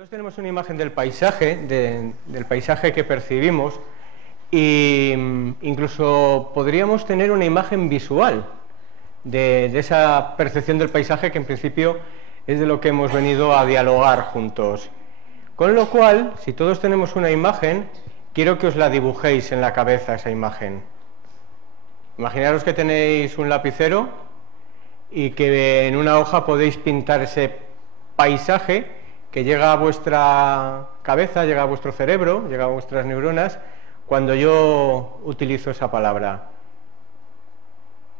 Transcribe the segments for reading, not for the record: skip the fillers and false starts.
Todos tenemos una imagen del paisaje, del paisaje que percibimos, e incluso podríamos tener una imagen visual de esa percepción del paisaje que en principio es de lo que hemos venido a dialogar juntos. Con lo cual, si todos tenemos una imagen, quiero que os la dibujéis en la cabeza, esa imagen. Imaginaros que tenéis un lapicero y que en una hoja podéis pintar ese paisaje que llega a vuestra cabeza, llega a vuestro cerebro, llega a vuestras neuronas, cuando yo utilizo esa palabra.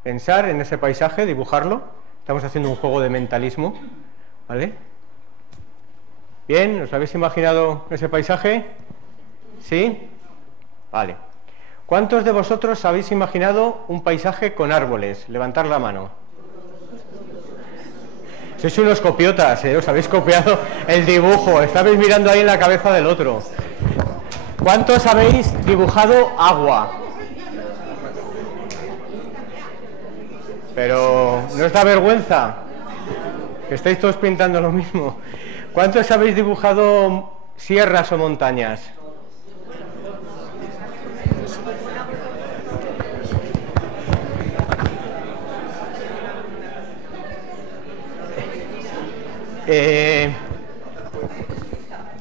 Pensar en ese paisaje, dibujarlo. Estamos haciendo un juego de mentalismo, ¿vale? Bien, ¿os habéis imaginado ese paisaje? ¿Sí? Vale. ¿Cuántos de vosotros habéis imaginado un paisaje con árboles? Levantar la mano. Sois unos copiotas, ¿eh? Os habéis copiado el dibujo, estabais mirando ahí en la cabeza del otro. ¿Cuántos habéis dibujado agua? Pero ¿no os da vergüenza? Que estáis todos pintando lo mismo. ¿Cuántos habéis dibujado sierras o montañas?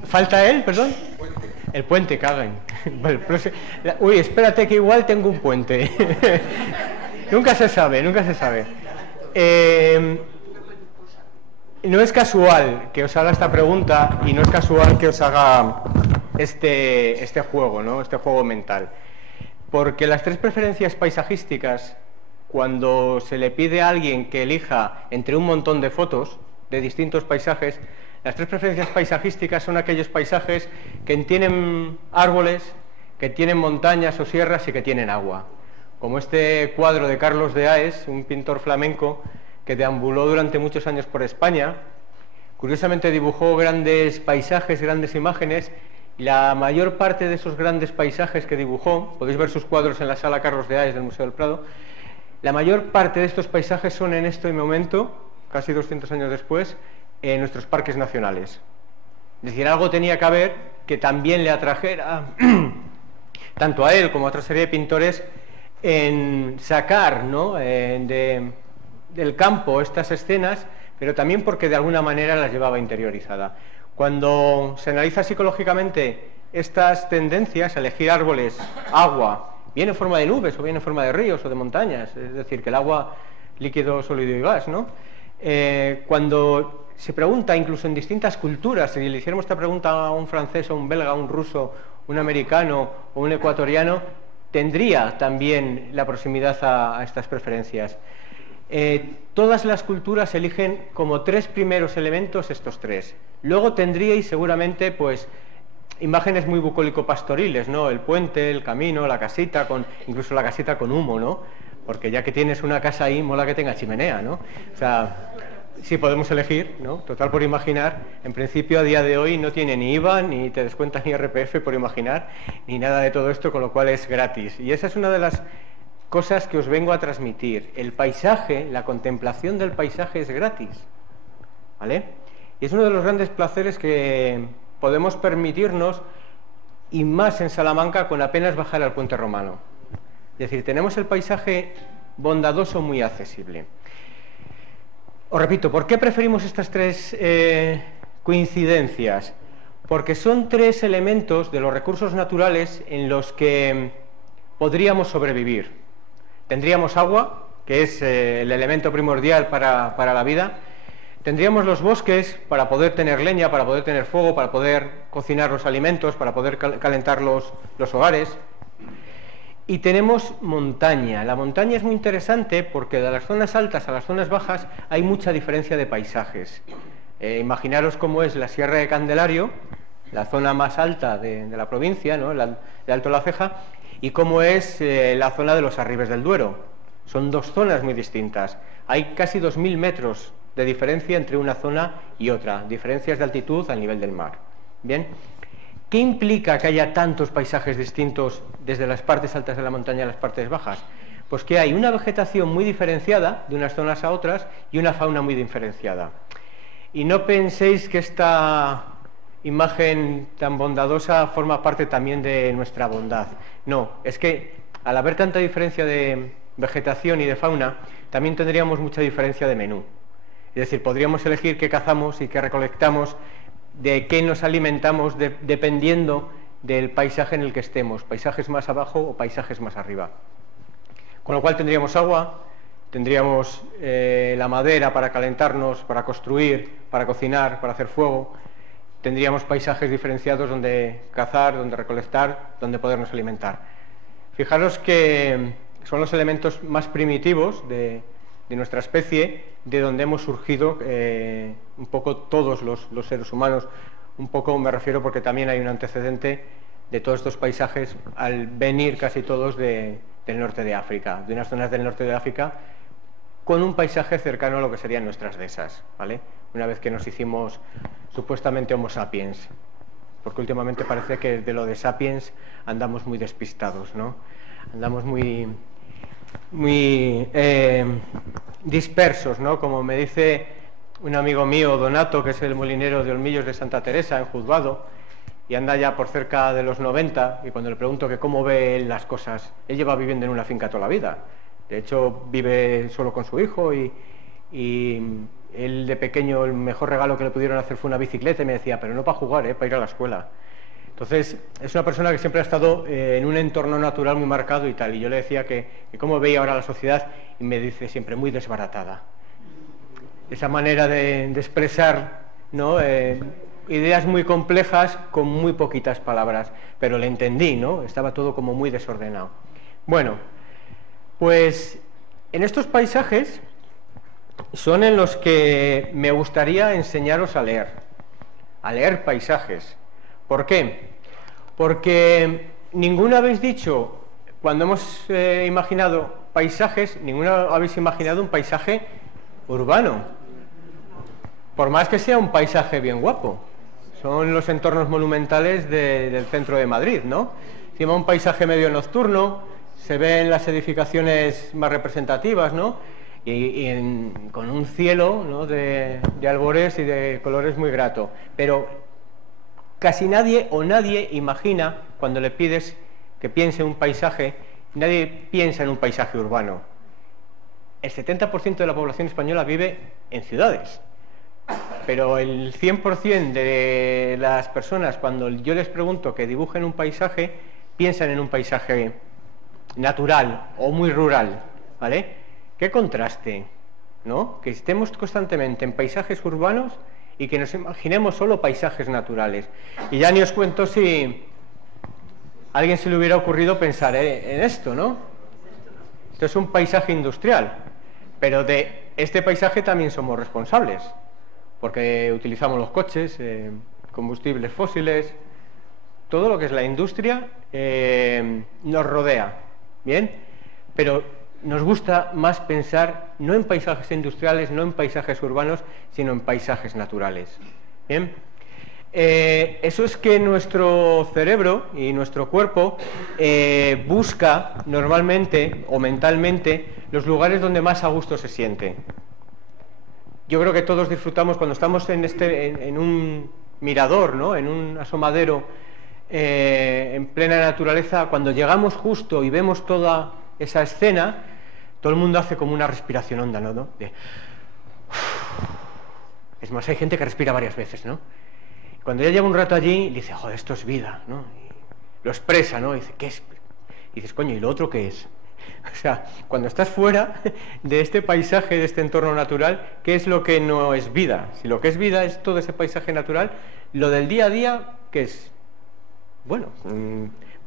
¿Falta él, perdón? El puente, caguen. Uy, espérate que igual tengo un puente. Nunca se sabe, nunca se sabe. No es casual que os haga esta pregunta y no es casual que os haga este juego, ¿no? Este juego mental. Porque las tres preferencias paisajísticas, cuando se le pide a alguien que elija entre un montón de fotos de distintos paisajes, las tres preferencias paisajísticas son aquellos paisajes que tienen árboles, que tienen montañas o sierras y que tienen agua. Como este cuadro de Carlos de Haes, un pintor flamenco que deambuló durante muchos años por España. Curiosamente dibujó grandes paisajes, grandes imágenes, y la mayor parte de esos grandes paisajes que dibujó, podéis ver sus cuadros en la sala Carlos de Haes del Museo del Prado, la mayor parte de estos paisajes son en este momento, casi 200 años después, en nuestros parques nacionales. Es decir, algo tenía que haber que también le atrajera, tanto a él como a otra serie de pintores, en sacar, ¿no?, del campo estas escenas, pero también porque de alguna manera las llevaba interiorizada. Cuando se analiza psicológicamente estas tendencias a elegir árboles, agua, bien en forma de nubes o bien en forma de ríos o de montañas, es decir, que el agua, líquido, sólido y gas, ¿no? Cuando se pregunta, incluso en distintas culturas, si le hiciéramos esta pregunta a un francés, a un belga, a un ruso, un americano o un ecuatoriano, tendría también la proximidad a estas preferencias. Todas las culturas eligen como tres primeros elementos estos tres. Luego tendríais seguramente, pues, imágenes muy bucólico-pastoriles, ¿no? El puente, el camino, la casita, incluso la casita con humo, ¿no? Porque ya que tienes una casa ahí, mola que tenga chimenea, ¿no? O sea, sí podemos elegir, ¿no? Total, por imaginar, en principio a día de hoy no tiene ni IVA, ni te descuentas ni IRPF por imaginar, ni nada de todo esto, con lo cual es gratis. Y esa es una de las cosas que os vengo a transmitir. El paisaje, la contemplación del paisaje es gratis, ¿vale? Y es uno de los grandes placeres que podemos permitirnos, y más en Salamanca, con apenas bajar al Puente Romano. Es decir, tenemos el paisaje bondadoso muy accesible. Os repito, ¿por qué preferimos estas tres coincidencias? Porque son tres elementos de los recursos naturales en los que podríamos sobrevivir. Tendríamos agua, que es el elemento primordial para la vida. Tendríamos los bosques para poder tener leña, para poder tener fuego, para poder cocinar los alimentos, para poder calentar los hogares. Y tenemos montaña. La montaña es muy interesante porque de las zonas altas a las zonas bajas hay mucha diferencia de paisajes. Imaginaros cómo es la Sierra de Candelario, la zona más alta de la provincia, ¿no?, de Alto la Ceja, y cómo es la zona de los Arribes del Duero. Son dos zonas muy distintas. Hay casi 2000 metros de diferencia entre una zona y otra, diferencias de altitud al nivel del mar. Bien. ¿Qué implica que haya tantos paisajes distintos desde las partes altas de la montaña a las partes bajas? Pues que hay una vegetación muy diferenciada de unas zonas a otras y una fauna muy diferenciada. Y no penséis que esta imagen tan bondadosa forma parte también de nuestra bondad. No, es que al haber tanta diferencia de vegetación y de fauna, también tendríamos mucha diferencia de menú. Es decir, podríamos elegir qué cazamos y qué recolectamos, de qué nos alimentamos, dependiendo del paisaje en el que estemos, paisajes más abajo o paisajes más arriba. Con lo cual tendríamos agua, tendríamos la madera para calentarnos, para construir, para cocinar, para hacer fuego. Tendríamos paisajes diferenciados donde cazar, donde recolectar, donde podernos alimentar. Fijaros que son los elementos más primitivos de nuestra especie, de donde hemos surgido un poco todos los seres humanos. Un poco me refiero porque también hay un antecedente de todos estos paisajes al venir casi todos del norte de África, de unas zonas del norte de África, con un paisaje cercano a lo que serían nuestras dehesas, ¿vale? Una vez que nos hicimos supuestamente Homo sapiens, porque últimamente parece que de lo de sapiens andamos muy despistados, ¿no? Andamos muy dispersos, ¿no? Como me dice un amigo mío, Donato, que es el molinero de Olmillos de Santa Teresa, en Juzgado, y anda ya por cerca de los 90, y cuando le pregunto que cómo ve él las cosas, él lleva viviendo en una finca toda la vida. De hecho, vive solo con su hijo y él de pequeño el mejor regalo que le pudieron hacer fue una bicicleta y me decía, pero no para jugar, para ir a la escuela. Entonces, es una persona que siempre ha estado en un entorno natural muy marcado y tal, y yo le decía que cómo veía ahora la sociedad, y me dice siempre muy desbaratada. Esa manera de expresar, ¿no? Ideas muy complejas con muy poquitas palabras, pero le entendí, ¿no? Estaba todo como muy desordenado. Bueno, pues en estos paisajes son en los que me gustaría enseñaros a leer paisajes. ¿Por qué? Porque ninguno habéis dicho, cuando hemos imaginado paisajes, ninguno habéis imaginado un paisaje urbano, por más que sea un paisaje bien guapo. Son los entornos monumentales del centro de Madrid, ¿no? Encima un paisaje medio nocturno, se ven las edificaciones más representativas, ¿no? Con un cielo, ¿no? de albores y de colores muy grato. Pero casi nadie o nadie imagina, cuando le pides que piense en un paisaje, nadie piensa en un paisaje urbano. El 70% de la población española vive en ciudades. Pero el 100% de las personas, cuando yo les pregunto que dibujen un paisaje, piensan en un paisaje natural o muy rural, ¿vale? Qué contraste, ¿no? Que estemos constantemente en paisajes urbanos y que nos imaginemos solo paisajes naturales. Y ya ni os cuento si a alguien se le hubiera ocurrido pensar en esto, ¿no? Esto es un paisaje industrial, pero de este paisaje también somos responsables, porque utilizamos los coches, combustibles fósiles, todo lo que es la industria nos rodea, ¿bien? Pero nos gusta más pensar no en paisajes industriales, no en paisajes urbanos, sino en paisajes naturales, ¿bien? Eso es que nuestro cerebro y nuestro cuerpo busca normalmente o mentalmente los lugares donde más a gusto se siente. Yo creo que todos disfrutamos cuando estamos en un mirador, ¿no? En un asomadero en plena naturaleza, cuando llegamos justo y vemos toda esa escena, todo el mundo hace como una respiración honda, ¿no? Es más, hay gente que respira varias veces, ¿no? Cuando ya lleva un rato allí, dice, joder, esto es vida, ¿no? Y lo expresa, ¿no? Y dice, ¿qué es? Y dices, coño, ¿y lo otro qué es? O sea, cuando estás fuera de este paisaje, de este entorno natural, ¿qué es lo que no es vida? Si lo que es vida es todo ese paisaje natural, lo del día a día, ¿qué es? Bueno,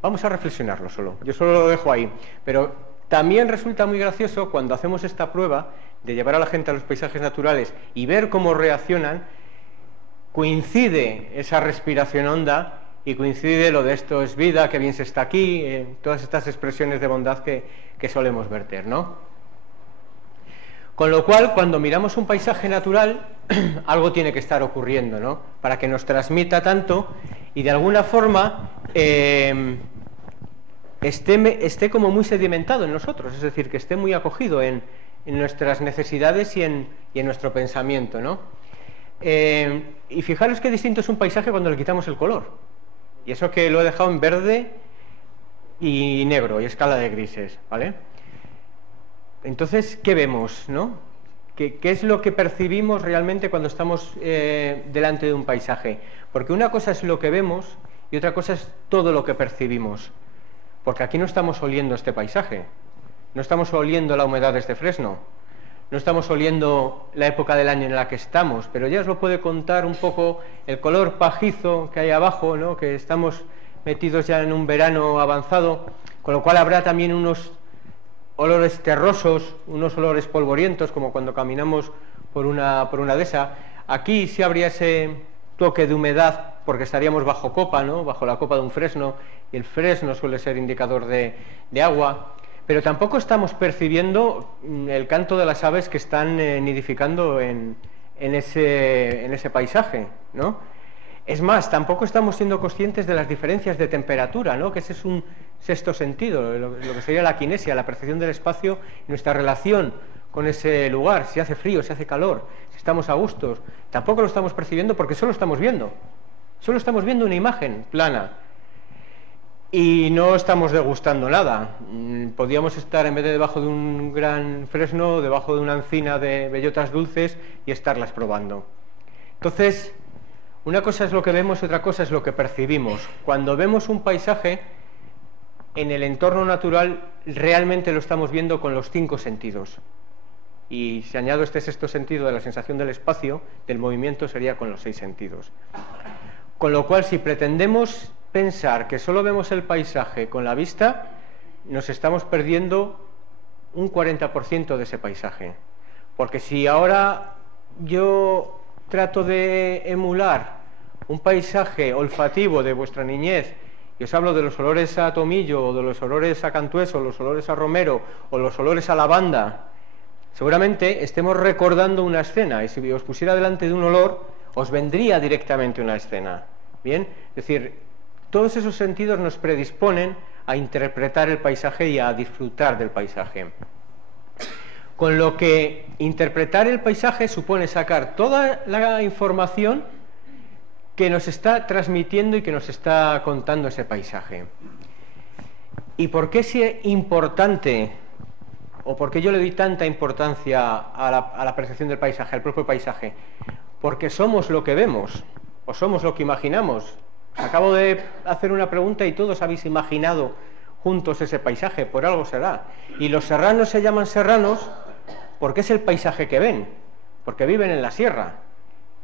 vamos a reflexionarlo solo. Yo solo lo dejo ahí. Pero también resulta muy gracioso cuando hacemos esta prueba de llevar a la gente a los paisajes naturales y ver cómo reaccionan, coincide esa respiración honda y coincide lo de esto es vida, que bien se está aquí, todas estas expresiones de bondad que solemos verter, ¿no? Con lo cual, cuando miramos un paisaje natural, algo tiene que estar ocurriendo, ¿no? Para que nos transmita tanto y de alguna forma esté como muy sedimentado en nosotros, es decir, que esté muy acogido en nuestras necesidades y en nuestro pensamiento, ¿no? Y fijaros qué distinto es un paisaje cuando le quitamos el color. Y eso que lo he dejado en verde y negro, y escala de grises, ¿vale? Entonces, ¿qué vemos, no? ¿Qué es lo que percibimos realmente cuando estamos delante de un paisaje? Porque una cosa es lo que vemos y otra cosa es todo lo que percibimos. Porque aquí no estamos oliendo este paisaje, no estamos oliendo la humedad de este fresno, no estamos oliendo la época del año en la que estamos, pero ya os lo puede contar un poco el color pajizo que hay abajo, ¿no? Que estamos metidos ya en un verano avanzado, con lo cual habrá también unos olores terrosos, unos olores polvorientos, como cuando caminamos por una dehesa. Aquí sí habría ese toque de humedad, porque estaríamos bajo copa, ¿no? Bajo la copa de un fresno, y el fresno suele ser indicador de agua, pero tampoco estamos percibiendo el canto de las aves que están nidificando en ese paisaje, ¿no? Es más, tampoco estamos siendo conscientes de las diferencias de temperatura, ¿no? Que ese es un sexto sentido, lo que sería la kinesia, la percepción del espacio y nuestra relación con ese lugar, si hace frío, si hace calor, si estamos a gustos. Tampoco lo estamos percibiendo porque solo estamos viendo una imagen plana y no estamos degustando nada. Podríamos estar, en vez de debajo de un gran fresno, debajo de una encina de bellotas dulces y estarlas probando. Entonces, una cosa es lo que vemos y otra cosa es lo que percibimos. Cuando vemos un paisaje en el entorno natural, realmente lo estamos viendo con los 5 sentidos. Y si añado este sexto sentido de la sensación del espacio, del movimiento, sería con los 6 sentidos. Con lo cual, si pretendemos pensar que solo vemos el paisaje con la vista, nos estamos perdiendo un 40% de ese paisaje. Porque si ahora yo trato de emular un paisaje olfativo de vuestra niñez y os hablo de los olores a tomillo, o de los olores a cantueso, o los olores a romero, o los olores a lavanda, seguramente estemos recordando una escena, y si os pusiera delante de un olor, os vendría directamente una escena. ¿Bien? Es decir, todos esos sentidos nos predisponen a interpretar el paisaje y a disfrutar del paisaje. Con lo que interpretar el paisaje supone sacar toda la información que nos está transmitiendo y que nos está contando ese paisaje. ¿Y por qué es importante, o por qué yo le doy tanta importancia a la percepción del paisaje, al propio paisaje? Porque somos lo que vemos, o somos lo que imaginamos. Acabo de hacer una pregunta y todos habéis imaginado juntos ese paisaje, por algo será. Y los serranos se llaman serranos porque es el paisaje que ven, porque viven en la sierra.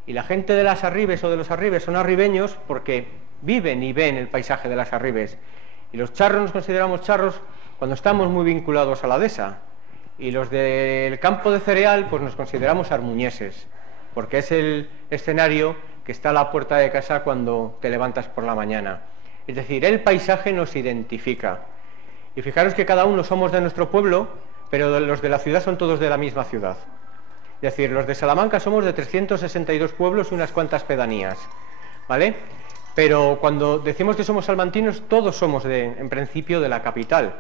Y la gente de las Arribes o de los Arribes son arribeños porque viven y ven el paisaje de las Arribes. Y los charros nos consideramos charros cuando estamos muy vinculados a la dehesa. Y los del campo de cereal pues nos consideramos armuñeses, porque es el escenario que está a la puerta de casa cuando te levantas por la mañana. Es decir, el paisaje nos identifica. Y fijaros que cada uno somos de nuestro pueblo, pero los de la ciudad son todos de la misma ciudad. Es decir, los de Salamanca somos de 362 pueblos y unas cuantas pedanías, ¿vale? Pero cuando decimos que somos salmantinos, todos somos, en principio, de la capital.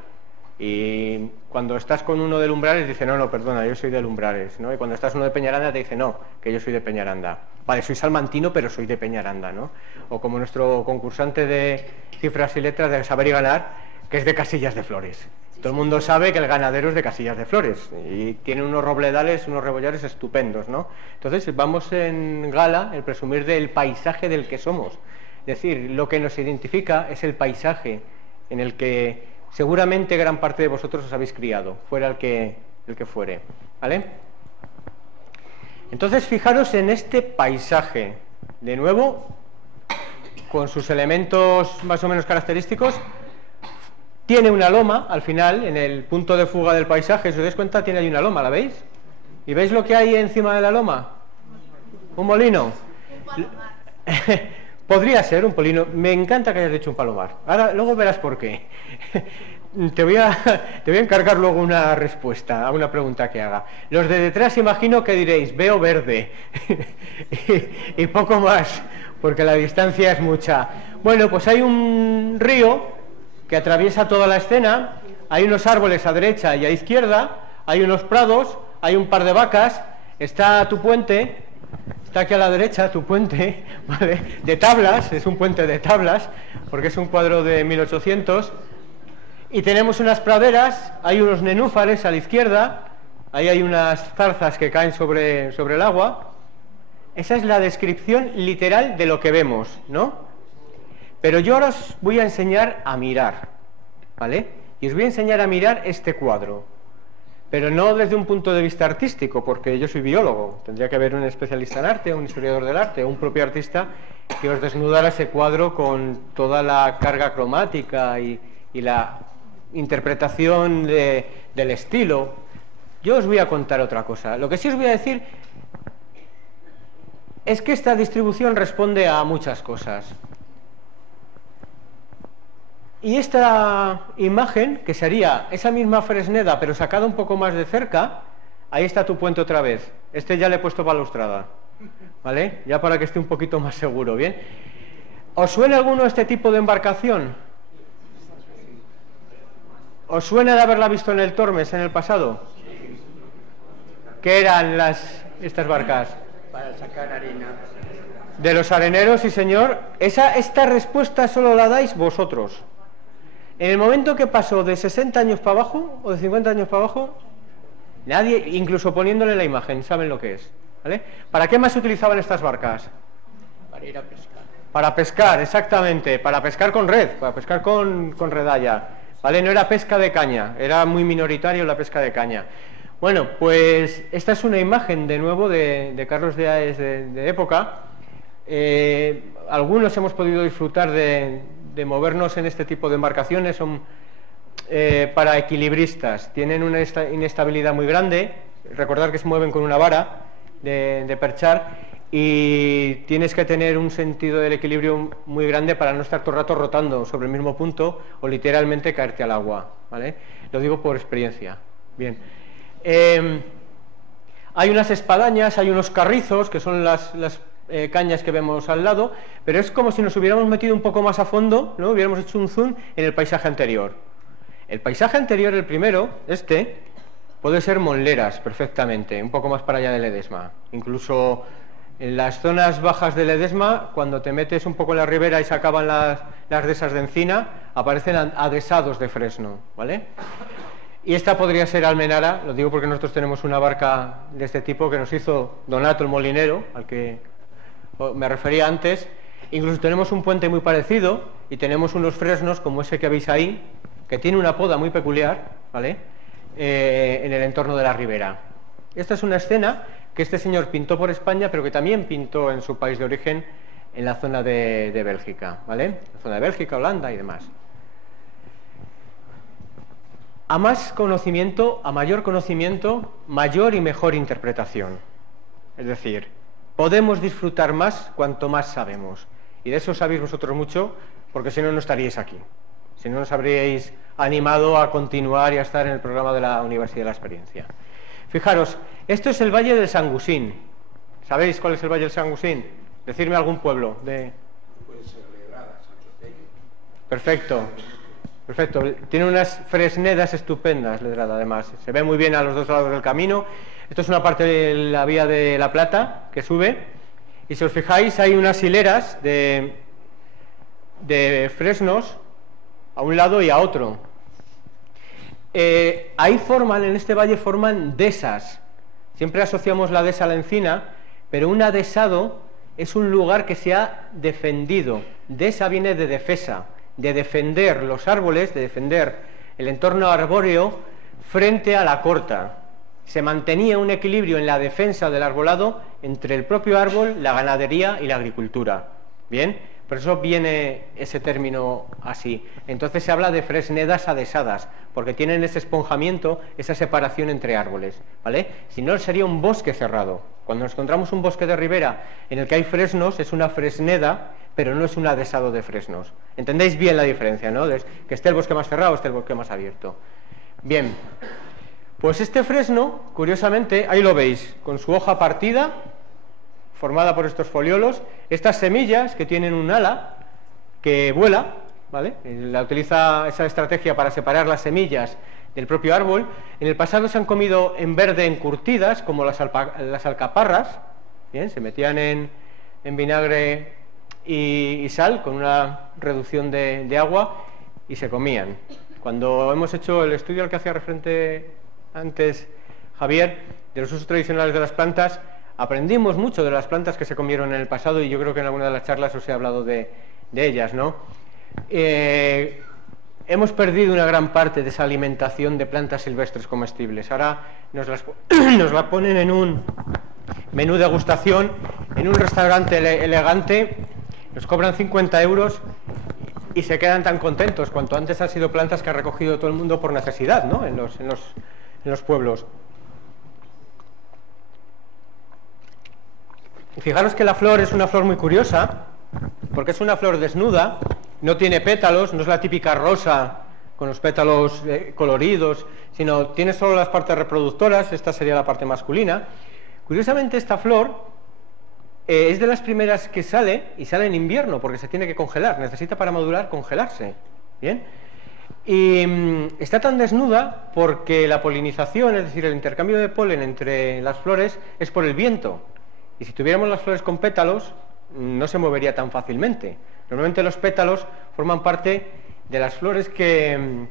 Y cuando estás con uno del Umbrales, dice, no, perdona, yo soy del Umbrales, ¿no? Y cuando estás uno de Peñaranda, te dice, no, que yo soy de Peñaranda. Vale, soy salmantino, pero soy de Peñaranda, ¿no? O como nuestro concursante de cifras y letras de Saber y Ganar, que es de Casillas de Flores. Todo el mundo sabe que el ganadero es de Casillas de Flores y tiene unos robledales, unos rebollares estupendos, ¿no? Entonces vamos en gala el presumir del paisaje del que somos. Es decir, lo que nos identifica es el paisaje en el que seguramente gran parte de vosotros os habéis criado, fuera el que fuere, ¿vale? Entonces fijaros en este paisaje, de nuevo, con sus elementos más o menos característicos. Tiene una loma al final, en el punto de fuga del paisaje, si os dais cuenta, tiene ahí una loma, ¿la veis? ¿Y veis lo que hay encima de la loma? Un molino. Un palomar. Podría ser un molino. Me encanta que hayas dicho un palomar. Ahora, luego verás por qué. Te voy a encargar luego una respuesta a una pregunta que haga. Los de detrás imagino que diréis, veo verde. y poco más, porque la distancia es mucha. Bueno, pues hay un río que atraviesa toda la escena, hay unos árboles a derecha y a izquierda, hay unos prados, hay un par de vacas, está tu puente, Está aquí a la derecha tu puente, ¿vale? De tablas, es un puente de tablas, porque es un cuadro de 1800. Y tenemos unas praderas, hay unos nenúfares a la izquierda, ahí hay unas zarzas que caen sobre el agua. Esa es la descripción literal de lo que vemos, ¿no? Pero yo ahora os voy a enseñar a mirar, ¿vale? Y os voy a enseñar a mirar este cuadro. Pero no desde un punto de vista artístico, porque yo soy biólogo. Tendría que haber un especialista en arte, un historiador del arte, o un propio artista que os desnudara ese cuadro con toda la carga cromática y la interpretación del estilo. Yo os voy a contar otra cosa. Lo que sí os voy a decir es que esta distribución responde a muchas cosas. Y esta imagen, que sería esa misma Fresneda, pero sacada un poco más de cerca, ahí está tu puente otra vez. Este ya le he puesto balaustrada, ¿vale? Ya para que esté un poquito más seguro, ¿bien? ¿Os suena alguno este tipo de embarcación? ¿Os suena de haberla visto en el Tormes en el pasado? ¿Qué eran estas barcas? Para sacar arena. De los areneros, sí señor. Esta respuesta solo la dais vosotros. En el momento que pasó de 60 años para abajo, o de 50 años para abajo, nadie, incluso poniéndole la imagen, saben lo que es, ¿vale? ¿Para qué más se utilizaban estas barcas? Para ir a pescar. Para pescar, exactamente, para pescar con red, para pescar con redalla, ¿vale? No era pesca de caña, era muy minoritario la pesca de caña. Bueno, pues esta es una imagen de nuevo de Carlos de Aes de época. Algunos hemos podido disfrutar de movernos en este tipo de embarcaciones. Son para equilibristas, tienen una inestabilidad muy grande. Recordad que se mueven con una vara de perchar y tienes que tener un sentido del equilibrio muy grande para no estar todo el rato rotando sobre el mismo punto o literalmente caerte al agua, ¿vale? Lo digo por experiencia. Bien. Hay unas espadañas, hay unos carrizos que son las cañas que vemos al lado, pero es como si nos hubiéramos metido un poco más a fondo, ¿no? Hubiéramos hecho un zoom en el paisaje anterior. El paisaje anterior, el primero, puede ser Monleras perfectamente, un poco más para allá de Ledesma. Incluso en las zonas bajas de Ledesma, cuando te metes un poco en la ribera y se acaban las dehesas de encina, aparecen adhesados de fresno, ¿vale? Y esta podría ser Almenara, lo digo porque nosotros tenemos una barca de este tipo que nos hizo Donato el molinero, al que me refería antes. Incluso tenemos un puente muy parecido y tenemos unos fresnos como ese que veis ahí, que tiene una poda muy peculiar, ¿vale? En el entorno de la ribera. Esta es una escena que este señor pintó por España, pero que también pintó en su país de origen, en la zona de Bélgica, ¿vale? La zona de Bélgica, Holanda y demás. A más conocimiento, a mayor conocimiento, mayor y mejor interpretación. Es decir, podemos disfrutar más cuanto más sabemos. Y de eso sabéis vosotros mucho, porque si no, no estaríais aquí. Si no, nos habríais animado a continuar y a estar en el programa de la Universidad de la Experiencia. Fijaros, esto es el Valle del Sangusín. ¿Sabéis cuál es el Valle del Sangusín? Decidme algún pueblo de... Puede ser Legrada, Sanchotegui. Perfecto. Perfecto, tiene unas fresnedas estupendas, Ledrada, además. Se ve muy bien a los dos lados del camino. Esto es una parte de la vía de La Plata que sube. Y si os fijáis, hay unas hileras de fresnos a un lado y a otro. Ahí en este valle forman dehesas. Siempre asociamos la dehesa a la encina, pero un adhesado es un lugar que se ha defendido. Dehesa viene de defesa, de defender los árboles, de defender el entorno arbóreo frente a la corta. Se mantenía un equilibrio en la defensa del arbolado entre el propio árbol, la ganadería y la agricultura. ¿Bien? Por eso viene ese término así. Entonces se habla de fresnedas adhesadas, porque tienen ese esponjamiento, esa separación entre árboles, ¿vale? Si no, sería un bosque cerrado. Cuando nos encontramos un bosque de ribera en el que hay fresnos, es una fresneda, pero no es un adhesado de fresnos. ¿Entendéis bien la diferencia, no? Que esté el bosque más cerrado o esté el bosque más abierto. Bien, pues este fresno, curiosamente, ahí lo veis, con su hoja partida, formada por estos foliolos, estas semillas que tienen un ala que vuela, ¿vale? La utiliza esa estrategia para separar las semillas del propio árbol. En el pasado se han comido en verde encurtidas, como las alcaparras, Bien, se metían en vinagre y sal con una reducción de agua y se comían. Cuando hemos hecho el estudio al que hacía referente antes Javier, de los usos tradicionales de las plantas, aprendimos mucho de las plantas que se comieron en el pasado y yo creo que en alguna de las charlas os he hablado de ellas, ¿no? Hemos perdido una gran parte de esa alimentación de plantas silvestres comestibles. Ahora nos la ponen en un menú de degustación, en un restaurante elegante, nos cobran 50 euros y se quedan tan contentos, cuanto antes han sido plantas que ha recogido todo el mundo por necesidad, ¿no? en los pueblos. Y fijaros que la flor es una flor muy curiosa, porque es una flor desnuda, no tiene pétalos, no es la típica rosa con los pétalos coloridos, sino tiene solo las partes reproductoras, esta sería la parte masculina. Curiosamente esta flor es de las primeras que sale, y sale en invierno, porque se tiene que congelar, necesita para madurar congelarse, ¿bien? Y está tan desnuda porque la polinización, es decir, el intercambio de polen entre las flores, es por el viento. Y si tuviéramos las flores con pétalos, no se movería tan fácilmente. Normalmente los pétalos forman parte de las flores que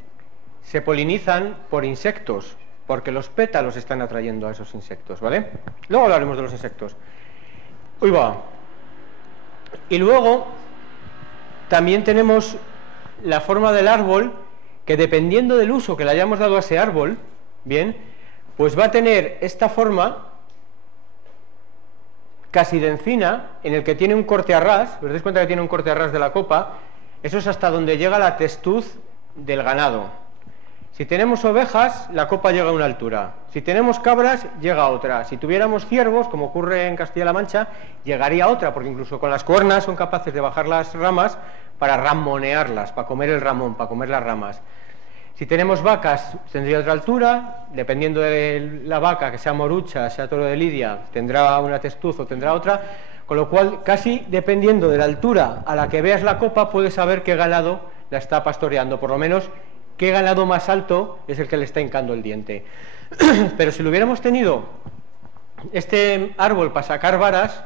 se polinizan por insectos, porque los pétalos están atrayendo a esos insectos, ¿vale? Luego hablaremos de los insectos. Uy, va. Y luego también tenemos la forma del árbol, que dependiendo del uso que le hayamos dado a ese árbol, bien, pues va a tener esta forma casi de encina, en el que tiene un corte a ras. ¿Os dais cuenta que tiene un corte a ras de la copa? Eso es hasta donde llega la testuz del ganado. Si tenemos ovejas, la copa llega a una altura. Si tenemos cabras, llega a otra. Si tuviéramos ciervos, como ocurre en Castilla-La Mancha, llegaría a otra, porque incluso con las cuernas son capaces de bajar las ramas para ramonearlas, para comer el ramón, para comer las ramas. Si tenemos vacas, tendría otra altura, dependiendo de la vaca, que sea morucha, sea toro de lidia, tendrá una testuz o tendrá otra, con lo cual, casi dependiendo de la altura a la que veas la copa, puedes saber qué ganado la está pastoreando, por lo menos qué ganado más alto es el que le está hincando el diente. Pero si lo hubiéramos tenido este árbol para sacar varas,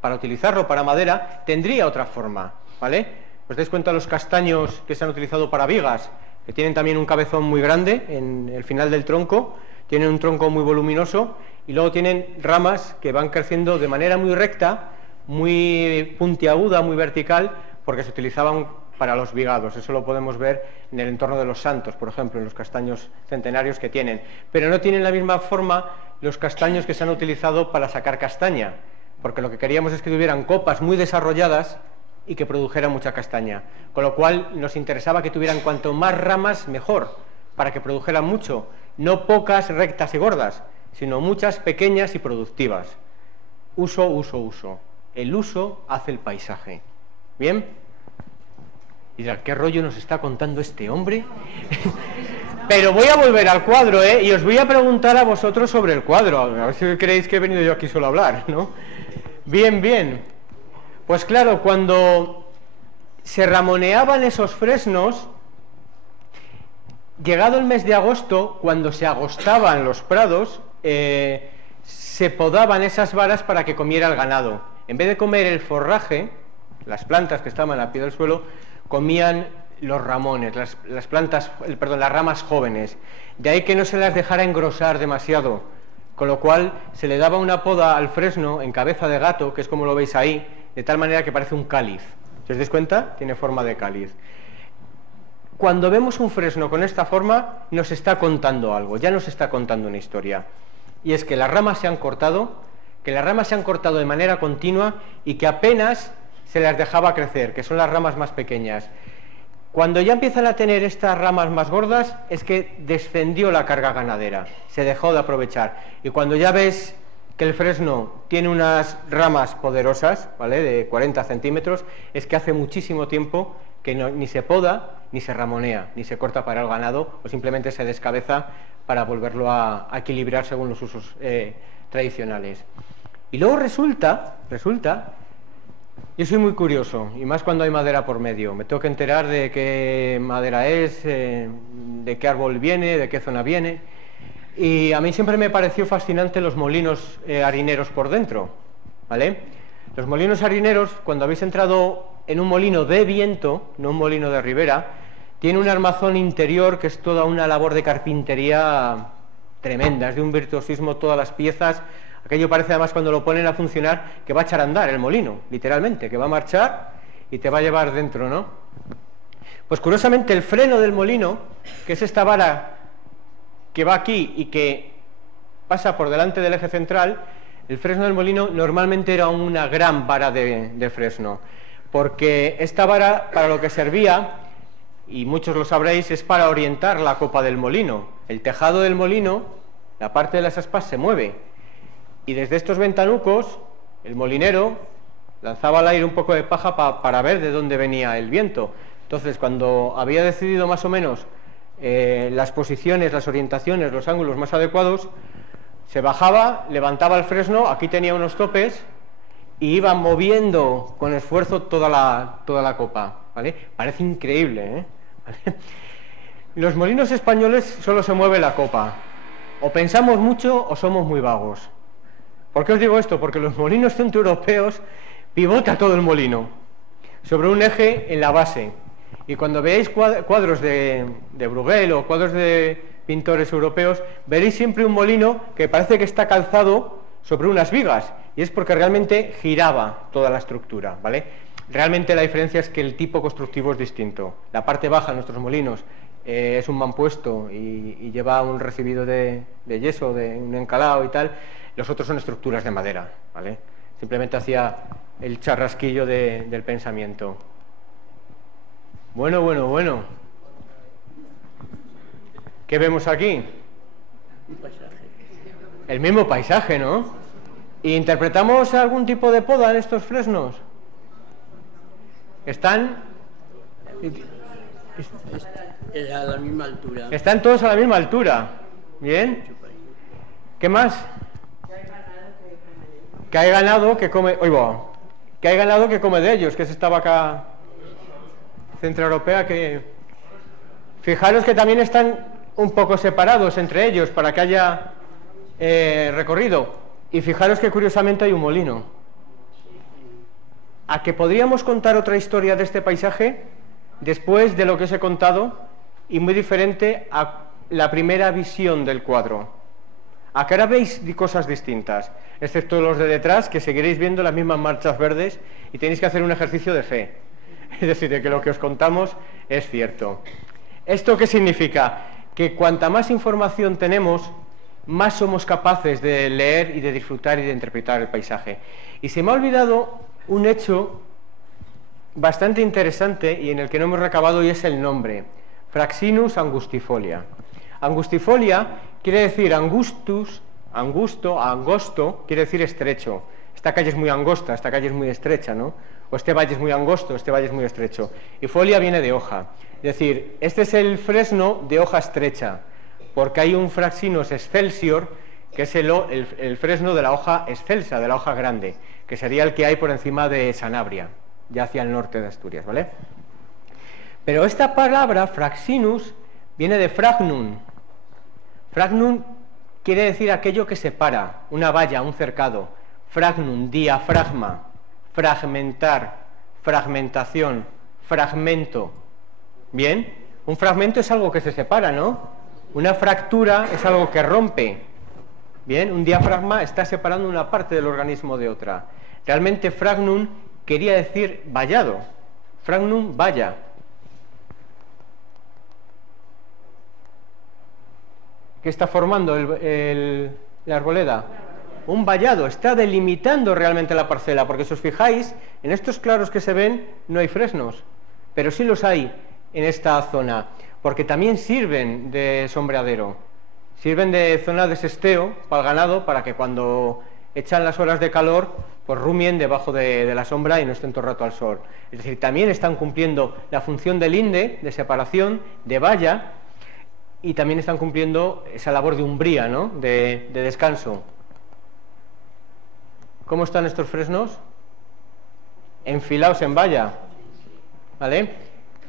para utilizarlo para madera, tendría otra forma, ¿vale? ¿Os dais cuenta de los castaños que se han utilizado para vigas? Que tienen también un cabezón muy grande en el final del tronco, tienen un tronco muy voluminoso y luego tienen ramas que van creciendo de manera muy recta, muy puntiaguda, muy vertical, porque se utilizaban para los vigados. Eso lo podemos ver en el entorno de los Santos, por ejemplo, en los castaños centenarios que tienen. Pero no tienen la misma forma los castaños que se han utilizado para sacar castaña, porque lo que queríamos es que tuvieran copas muy desarrolladas y que produjeran mucha castaña, con lo cual nos interesaba que tuvieran cuanto más ramas mejor, para que produjeran mucho, no pocas rectas y gordas, sino muchas pequeñas y productivas. Uso, uso, uso. El uso hace el paisaje. ¿Bien? Y dirán, ¿qué rollo nos está contando este hombre? Pero voy a volver al cuadro, y os voy a preguntar a vosotros sobre el cuadro, a ver si creéis que he venido yo aquí solo a hablar, ¿no? Bien, bien. Pues claro, cuando se ramoneaban esos fresnos, llegado el mes de agosto, cuando se agostaban los prados, se podaban esas varas para que comiera el ganado. En vez de comer el forraje, las plantas que estaban a pie del suelo, comían los ramones, las ramas jóvenes. De ahí que no se las dejara engrosar demasiado, con lo cual se le daba una poda al fresno en cabeza de gato, que es como lo veis ahí, de tal manera que parece un cáliz. ¿Si os dais cuenta? Tiene forma de cáliz. Cuando vemos un fresno con esta forma, nos está contando algo, ya nos está contando una historia. Y es que las ramas se han cortado, de manera continua y que apenas se las dejaba crecer, que son las ramas más pequeñas. Cuando ya empiezan a tener estas ramas más gordas, es que descendió la carga ganadera, se dejó de aprovechar. Y cuando ya ves que el fresno tiene unas ramas poderosas, ¿vale?, de 40 centímetros, es que hace muchísimo tiempo que ni se poda, ni se ramonea, ni se corta para el ganado, o simplemente se descabeza para volverlo a equilibrar según los usos tradicionales. Y luego resulta, yo soy muy curioso, y más cuando hay madera por medio, me tengo que enterar de qué madera es, de qué árbol viene, de qué zona viene. Y a mí siempre me pareció fascinante los molinos harineros por dentro. ¿vale? Los molinos harineros, cuando habéis entrado en un molino de viento, no un molino de ribera, tiene un armazón interior que es toda una labor de carpintería tremenda, es de un virtuosismo todas las piezas. Aquello parece además cuando lo ponen a funcionar que va a echar a andar el molino, literalmente, que va a marchar y te va a llevar dentro, ¿no? Pues curiosamente el freno del molino, que es esta vara que va aquí y que pasa por delante del eje central, el fresno del molino normalmente era una gran vara de fresno, porque esta vara para lo que servía, y muchos lo sabréis, es para orientar la copa del molino. El tejado del molino, la parte de las aspas se mueve, y desde estos ventanucos el molinero lanzaba al aire un poco de paja para ver de dónde venía el viento. Entonces, cuando había decidido más o menos las posiciones, las orientaciones, los ángulos más adecuados, se bajaba, levantaba el fresno, aquí tenía unos topes, y iba moviendo con esfuerzo toda la copa, ¿vale? Parece increíble, ¿eh? ¿Vale? Los molinos españoles solo se mueve la copa. O pensamos mucho o somos muy vagos. ¿Por qué os digo esto? Porque los molinos centroeuropeos pivota todo el molino sobre un eje en la base. Y cuando veáis cuadros de Bruegel o cuadros de pintores europeos, veréis siempre un molino que parece que está calzado sobre unas vigas, y es porque realmente giraba toda la estructura, ¿vale? Realmente la diferencia es que el tipo constructivo es distinto. La parte baja de nuestros molinos es un mampuesto y lleva un recibido de yeso, de un encalado y tal. Los otros son estructuras de madera, ¿vale? Simplemente hacía el charrasquillo del pensamiento. Bueno. ¿Qué vemos aquí? Un paisaje. El mismo paisaje, ¿no? ¿Y interpretamos algún tipo de poda en estos fresnos? Están Es a la misma altura. Están todos a la misma altura. ¿Bien? ¿Qué más? Que hay ganado que come... Oiga, que hay ganado que come de ellos, que es esta vaca centroeuropea que... Fijaros que también están un poco separados entre ellos para que haya recorrido. Y fijaros que curiosamente hay un molino. ¿A que podríamos contar otra historia de este paisaje después de lo que os he contado y muy diferente a la primera visión del cuadro? ¿A que ahora veis cosas distintas? Excepto los de detrás, que seguiréis viendo las mismas marchas verdes y tenéis que hacer un ejercicio de fe. Es decir, de que lo que os contamos es cierto. ¿Esto qué significa? Que cuanta más información tenemos, más somos capaces de leer y de disfrutar y de interpretar el paisaje. Y se me ha olvidado un hecho bastante interesante y en el que no hemos recabado, y es el nombre: Fraxinus angustifolia. Angustifolia quiere decir angustus, angosto, quiere decir estrecho. Esta calle es muy angosta, esta calle es muy estrecha, ¿no? O este valle es muy angosto, este valle es muy estrecho. Y folia viene de hoja. Es decir, este es el fresno de hoja estrecha, porque hay un Fraxinus excelsior, que es el fresno de la hoja excelsa, de la hoja grande, que sería el que hay por encima de Sanabria, ya hacia el norte de Asturias, ¿vale? Pero esta palabra, Fraxinus, viene de fragnum. Fragnum quiere decir aquello que separa, una valla, un cercado. Fragnum, diafragma, fragmentar, fragmentación, fragmento. ¿Bien? Un fragmento es algo que se separa, ¿no? Una fractura es algo que rompe. ¿Bien? Un diafragma está separando una parte del organismo de otra. Realmente fragnum quería decir vallado. Fragnum, valla. ¿Qué está formando la arboleda? Un vallado. Está delimitando realmente la parcela, porque si os fijáis, en estos claros que se ven no hay fresnos, pero sí los hay en esta zona, porque también sirven de sombreadero, sirven de zona de sesteo para el ganado, para que cuando echan las horas de calor, pues rumien debajo de la sombra y no estén todo el rato al sol. Es decir, también están cumpliendo la función de linde, de separación, de valla, y también están cumpliendo esa labor de umbría, ¿no? De descanso. ¿Cómo están estos fresnos? Enfilados en valla, ¿vale?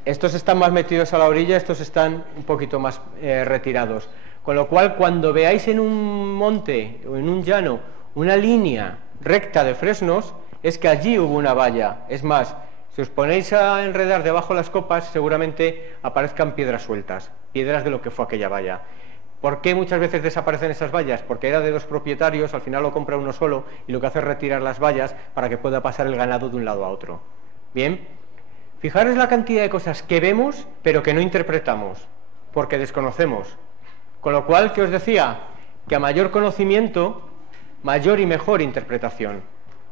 Estos están más metidos a la orilla, estos están un poquito más retirados. Con lo cual, cuando veáis en un monte o en un llano una línea recta de fresnos, es que allí hubo una valla. Es más, si os ponéis a enredar debajo de las copas, seguramente aparezcan piedras sueltas, piedras de lo que fue aquella valla. ¿Por qué muchas veces desaparecen esas vallas? Porque era de dos propietarios, al final lo compra uno solo y lo que hace es retirar las vallas para que pueda pasar el ganado de un lado a otro. Bien, fijaros la cantidad de cosas que vemos pero que no interpretamos, porque desconocemos. Con lo cual, ¿qué os decía? Que a mayor conocimiento, mayor y mejor interpretación,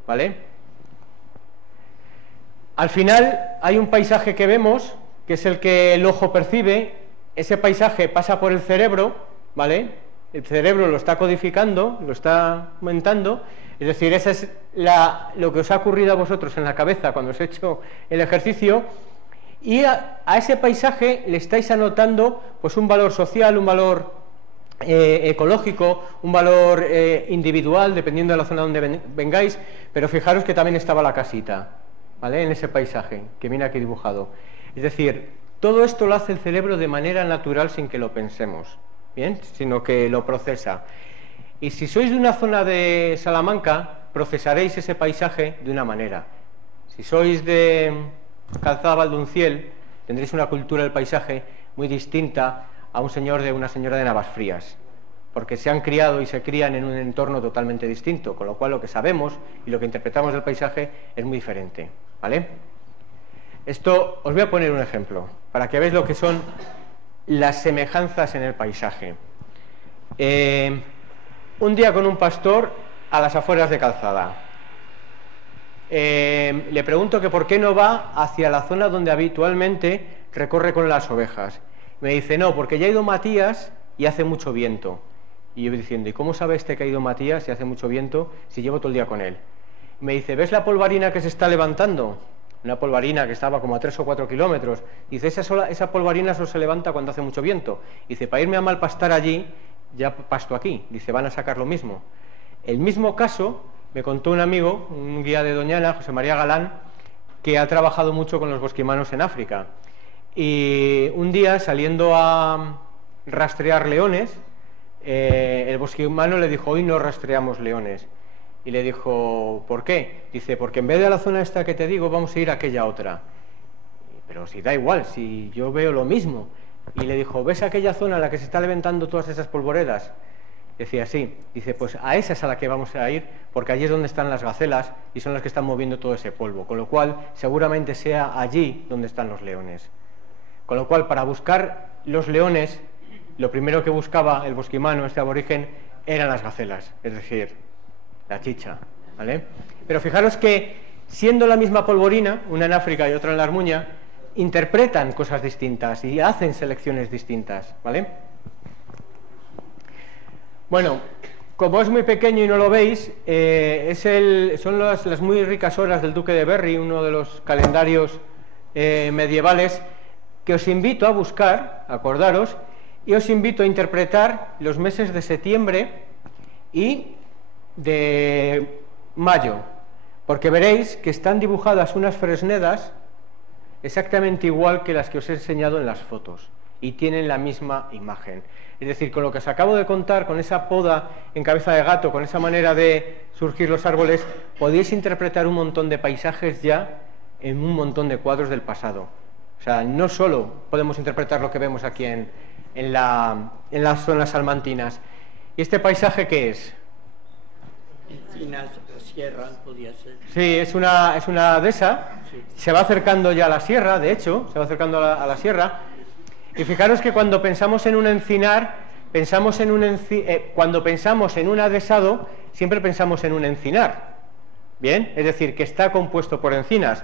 ¿vale? Al final hay un paisaje que vemos, que es el que el ojo percibe. Ese paisaje pasa por el cerebro, ¿vale? El cerebro lo está codificando, lo está aumentando, es decir, eso es lo que os ha ocurrido a vosotros en la cabeza cuando os he hecho el ejercicio, y a ese paisaje le estáis anotando pues un valor social, un valor ecológico, un valor individual, dependiendo de la zona donde vengáis, pero fijaros que también estaba la casita, ¿vale? En ese paisaje que viene aquí dibujado. Es decir, todo esto lo hace el cerebro de manera natural sin que lo pensemos, ¿bien? Sino que lo procesa. Y si sois de una zona de Salamanca, procesaréis ese paisaje de una manera. Si sois de Calzada Valdunciel, tendréis una cultura del paisaje muy distinta a un señor de una señora de Navasfrías, porque se han criado y se crían en un entorno totalmente distinto, con lo cual lo que sabemos y lo que interpretamos del paisaje es muy diferente, ¿vale? Esto, os voy a poner un ejemplo, para que veáis lo que son las semejanzas en el paisaje. Un día con un pastor a las afueras de Calzada. Le pregunto que por qué no va hacia la zona donde habitualmente recorre con las ovejas. Me dice, no, porque ya ha ido Matías y hace mucho viento. Y yo diciendo, ¿y cómo sabe este que ha ido Matías y hace mucho viento si llevo todo el día con él? Me dice, ¿ves la polvarina que se está levantando? Una polvarina que estaba como a 3 o 4 kilómetros. Dice, esa polvarina solo se levanta cuando hace mucho viento. Dice, para irme a malpastar allí, ya pasto aquí. Dice, van a sacar lo mismo. El mismo caso me contó un amigo, un guía de Doñana, José María Galán, que ha trabajado mucho con los bosquimanos en África. Y un día, saliendo a rastrear leones, el bosquimano le dijo, hoy no rastreamos leones. Y le dijo, ¿por qué? Dice, porque en vez de a la zona esta que te digo, vamos a ir a aquella otra. Pero si da igual, si yo veo lo mismo. Y le dijo, ¿ves aquella zona en la que se está levantando todas esas polvoredas? Decía, sí. Dice, pues a esa es a la que vamos a ir, porque allí es donde están las gacelas y son las que están moviendo todo ese polvo. Con lo cual, seguramente sea allí donde están los leones. Con lo cual, para buscar los leones, lo primero que buscaba el bosquimano, este aborigen, eran las gacelas, es decir, la chicha, ¿vale? Pero fijaros que, siendo la misma polvorina, una en África y otra en la Armuña, interpretan cosas distintas y hacen selecciones distintas, ¿vale? Bueno, como es muy pequeño y no lo veis, son las muy ricas horas del Duque de Berry, uno de los calendarios medievales, que os invito a buscar, acordaros, y os invito a interpretar los meses de septiembre y de mayo, porque veréis que están dibujadas unas fresnedas exactamente igual que las que os he enseñado en las fotos y tienen la misma imagen. Es decir, con lo que os acabo de contar, con esa poda en cabeza de gato, con esa manera de surgir los árboles, podéis interpretar un montón de paisajes ya en un montón de cuadros del pasado. O sea, no solo podemos interpretar lo que vemos aquí en las zonas salmantinas. ¿Y este paisaje qué es? Encinas, sierra, podía ser. Sí, es una dehesa. Sí. Se va acercando ya a la sierra, de hecho, se va acercando a la sierra. Y fijaros que cuando pensamos en un encinar, cuando pensamos en un adhesado, siempre pensamos en un encinar. ¿Bien? Es decir, que está compuesto por encinas.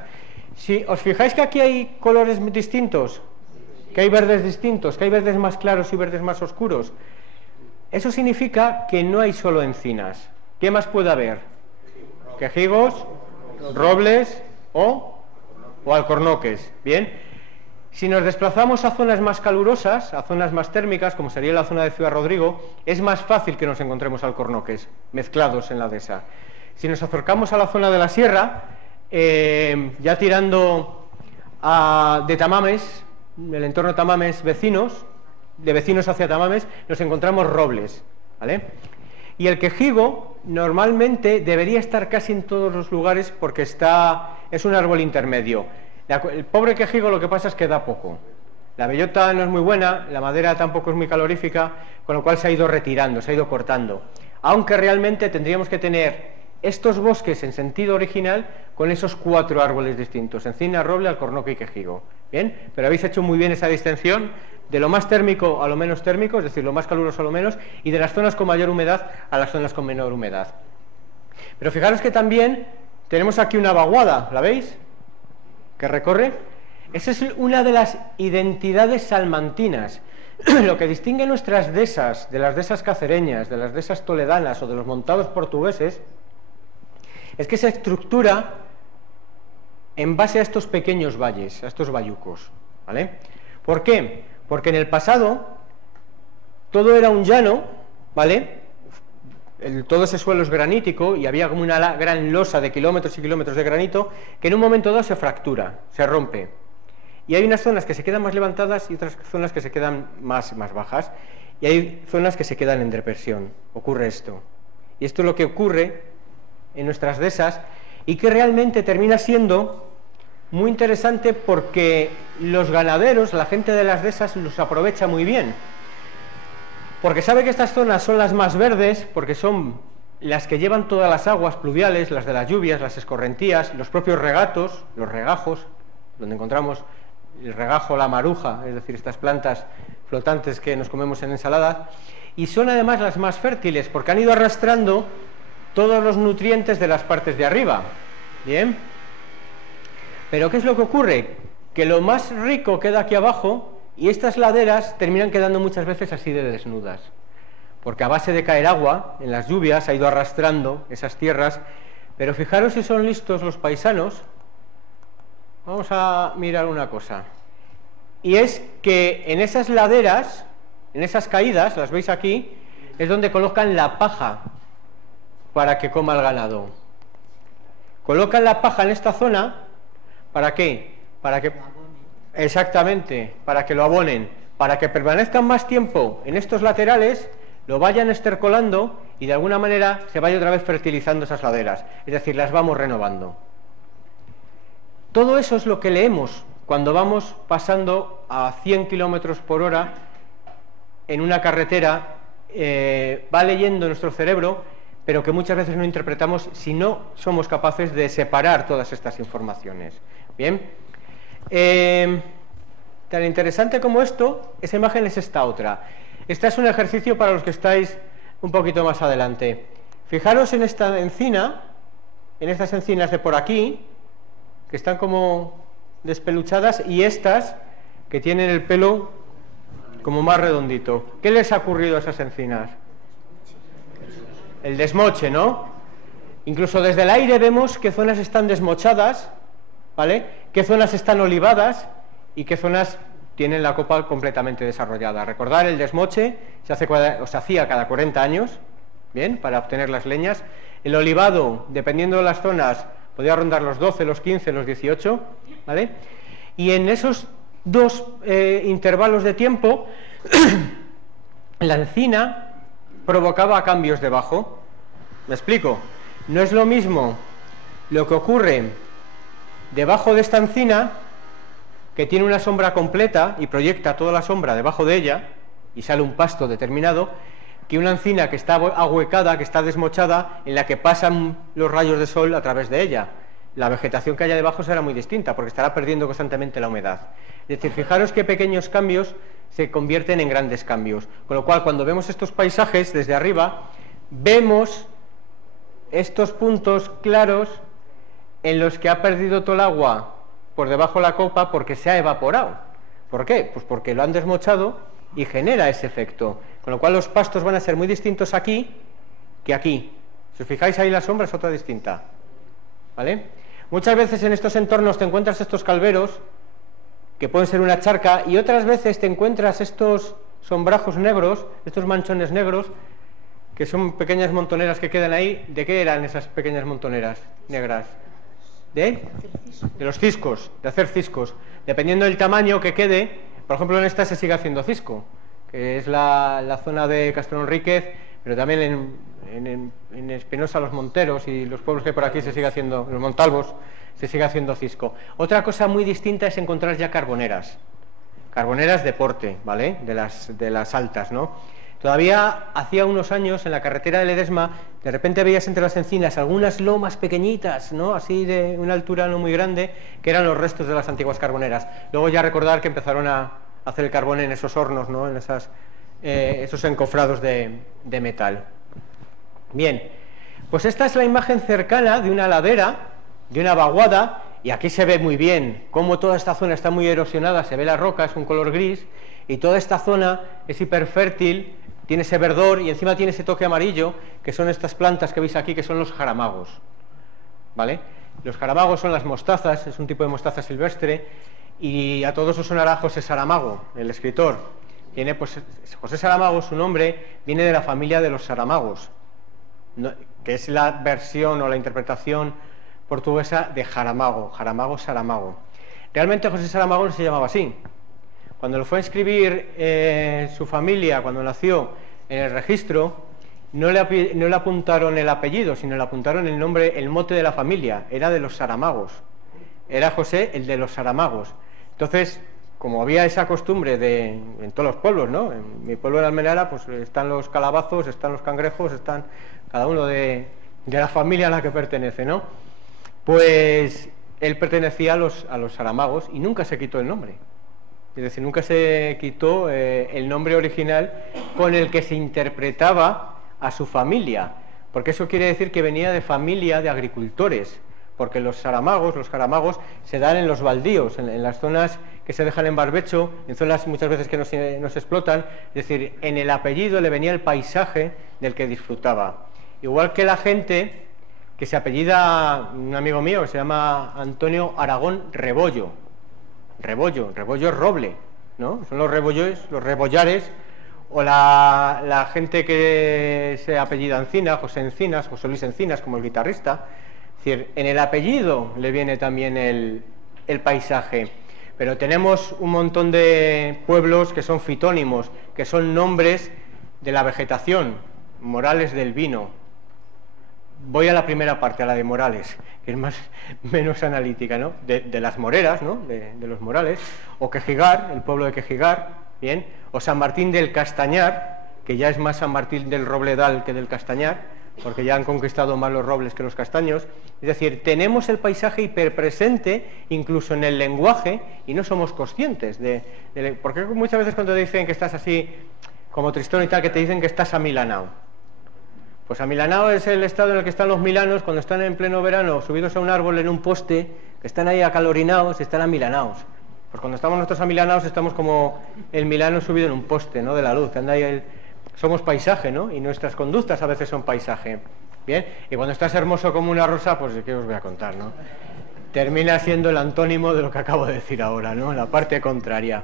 Si os fijáis que aquí hay colores distintos, que hay verdes distintos, que hay verdes más claros y verdes más oscuros, eso significa que no hay solo encinas. ¿Qué más puede haber? Quejigos, robles o alcornoques. Bien. Si nos desplazamos a zonas más calurosas, a zonas más térmicas, como sería la zona de Ciudad Rodrigo, es más fácil que nos encontremos alcornoques mezclados en la dehesa. Si nos acercamos a la zona de la sierra, ya tirando de Tamames, del entorno de Tamames de vecinos hacia Tamames, nos encontramos robles, ¿vale? Y el quejigo normalmente debería estar casi en todos los lugares porque es un árbol intermedio. El pobre quejigo lo que pasa es que da poco. La bellota no es muy buena, la madera tampoco es muy calorífica, con lo cual se ha ido retirando, se ha ido cortando. Aunque realmente tendríamos que tener estos bosques en sentido original con esos 4 árboles distintos: encina, roble, alcornoque y quejigo. ¿Bien? Pero habéis hecho muy bien esa distinción de lo más térmico a lo menos térmico, es decir, lo más caluroso a lo menos, y de las zonas con mayor humedad a las zonas con menor humedad. Pero fijaros que también tenemos aquí una vaguada, ¿la veis? Que recorre. Esa es una de las identidades salmantinas. Lo que distingue nuestras dehesas de las dehesas cacereñas, de las dehesas toledanas o de los montados portugueses, es que se estructura en base a estos pequeños valles, a estos bayucos, ¿vale? ¿Por qué? Porque en el pasado todo era un llano, ¿vale? Todo ese suelo es granítico y había como una gran losa de kilómetros y kilómetros de granito que en un momento dado se fractura, se rompe. Y hay unas zonas que se quedan más levantadas y otras zonas que se quedan más bajas. Y hay zonas que se quedan en depresión. Ocurre esto. Y esto es lo que ocurre en nuestras dehesas y que realmente termina siendo muy interesante porque los ganaderos, la gente de las dehesas, los aprovecha muy bien. Porque sabe que estas zonas son las más verdes, porque son las que llevan todas las aguas pluviales, las de las lluvias, las escorrentías, los propios regatos, los regajos, donde encontramos el regajo, la maruja, es decir, estas plantas flotantes que nos comemos en ensalada, y son además las más fértiles, porque han ido arrastrando todos los nutrientes de las partes de arriba. ¿Bien? Pero ¿qué es lo que ocurre? Que lo más rico queda aquí abajo y estas laderas terminan quedando muchas veces así de desnudas, porque a base de caer agua en las lluvias ha ido arrastrando esas tierras. Pero fijaros si son listos los paisanos. Vamos a mirar una cosa, y es que en esas laderas, en esas caídas, las veis aquí, es donde colocan la paja para que coma el ganado. Colocan la paja en esta zona, ¿para qué? Para que, exactamente, para que lo abonen, para que permanezcan más tiempo en estos laterales, lo vayan estercolando y de alguna manera se vaya otra vez fertilizando esas laderas, es decir, las vamos renovando. Todo eso es lo que leemos cuando vamos pasando a 100 kilómetros por hora en una carretera. Va leyendo nuestro cerebro, pero que muchas veces no interpretamos si no somos capaces de separar todas estas informaciones. Bien, tan interesante como esto, esa imagen es esta otra. Este es un ejercicio para los que estáis un poquito más adelante. Fijaros en esta encina, en estas encinas de por aquí, que están como despeluchadas, y estas que tienen el pelo como más redondito. ¿Qué les ha ocurrido a esas encinas? El desmoche, ¿no? Incluso desde el aire vemos qué zonas están desmochadas, ¿vale? Qué zonas están olivadas y qué zonas tienen la copa completamente desarrollada. Recordar, el desmoche se hacía cada 40 años, ¿bien? Para obtener las leñas. El olivado, dependiendo de las zonas, podía rondar los 12, los 15, los 18, ¿vale? Y en esos dos intervalos de tiempo, la encina provocaba cambios debajo. ¿Me explico? No es lo mismo lo que ocurre debajo de esta encina, que tiene una sombra completa y proyecta toda la sombra debajo de ella y sale un pasto determinado, que una encina que está ahuecada, que está desmochada, en la que pasan los rayos de sol a través de ella. La vegetación que haya debajo será muy distinta, porque estará perdiendo constantemente la humedad. Es decir, fijaros qué pequeños cambios se convierten en grandes cambios. Con lo cual, cuando vemos estos paisajes desde arriba, vemos estos puntos claros en los que ha perdido todo el agua por debajo de la copa porque se ha evaporado. ¿Por qué? Pues porque lo han desmochado y genera ese efecto. Con lo cual los pastos van a ser muy distintos aquí que aquí. Si os fijáis, ahí la sombra es otra distinta, ¿vale? Muchas veces en estos entornos te encuentras estos calveros que pueden ser una charca, y otras veces te encuentras estos sombrajos negros, estos manchones negros, que son pequeñas montoneras que quedan ahí. ¿De qué eran esas pequeñas montoneras negras? De los ciscos, de hacer ciscos. Dependiendo del tamaño que quede, por ejemplo en esta se sigue haciendo cisco, que es la zona de Castro Enríquez, pero también en Espinosa, los Monteros y los pueblos que hay por aquí se sigue haciendo, los Montalvos, se sigue haciendo cisco. Otra cosa muy distinta es encontrar ya carboneras de porte, ¿vale? De las altas, ¿no? Todavía hacía unos años en la carretera de Ledesma, de repente veías entre las encinas algunas lomas pequeñitas, ¿no? Así de una altura no muy grande, que eran los restos de las antiguas carboneras. Luego ya recordar que empezaron a hacer el carbón en esos hornos, ¿no? En esos encofrados de metal. Bien, pues esta es la imagen cercana de una ladera, de una vaguada, y aquí se ve muy bien cómo toda esta zona está muy erosionada, se ve la roca, es un color gris, y toda esta zona es hiperfértil, tiene ese verdor y encima tiene ese toque amarillo, que son estas plantas que veis aquí, que son los jaramagos, ¿vale? Los jaramagos son las mostazas, es un tipo de mostaza silvestre, y a todos os sonará José Saramago, el escritor. Viene, pues, José Saramago, su nombre, viene de la familia de los Saramagos, que es la versión o la interpretación portuguesa de Jaramago, Saramago. Realmente José Saramago no se llamaba así. Cuando lo fue a inscribir su familia, cuando nació en el registro, no le apuntaron el apellido, sino le apuntaron el nombre, el mote de la familia, era de los Saramagos. Era José el de los Saramagos. Entonces, como había esa costumbre en todos los pueblos, ¿no? En mi pueblo de Almenara, pues están los calabazos, están los cangrejos, están cada uno de la familia a la que pertenece, ¿no? Pues él pertenecía a los Saramagos y nunca se quitó el nombre. Es decir, nunca se quitó el nombre original con el que se interpretaba a su familia, porque eso quiere decir que venía de familia de agricultores, porque los jaramagos se dan en los baldíos, en las zonas que se dejan en barbecho, en zonas muchas veces que no se explotan, es decir, en el apellido le venía el paisaje del que disfrutaba. Igual que la gente que se apellida, un amigo mío que se llama Antonio Aragón Rebollo es roble, ¿no? Son los rebollares, o la gente que se apellida Encinas, José Luis Encinas, como el guitarrista. Es decir, en el apellido le viene también el paisaje. Pero tenemos un montón de pueblos que son fitónimos, que son nombres de la vegetación, Morales del Vino. Voy a la primera parte, a la de Morales, que es menos analítica, ¿no? De las Moreras, ¿no? De los Morales, o Quejigar, el pueblo de Quejigar, bien, o San Martín del Castañar, que ya es más San Martín del Robledal que del Castañar, porque ya han conquistado más los robles que los castaños. Es decir, tenemos el paisaje hiperpresente incluso en el lenguaje y no somos conscientes porque muchas veces cuando te dicen que estás así como tristón y tal, que te dicen que estás amilanao. Pues amilanao es el estado en el que están los milanos cuando están en pleno verano subidos a un árbol en un poste, que están ahí acalorinados, están amilanaos. Pues cuando estamos nosotros amilanaos estamos como el milano subido en un poste, ¿no? De la luz, que anda ahí somos paisaje, ¿no? Y nuestras conductas a veces son paisaje. Bien, y cuando estás hermoso como una rosa, pues ¿qué os voy a contar, no? Termina siendo el antónimo de lo que acabo de decir ahora, ¿no? La parte contraria.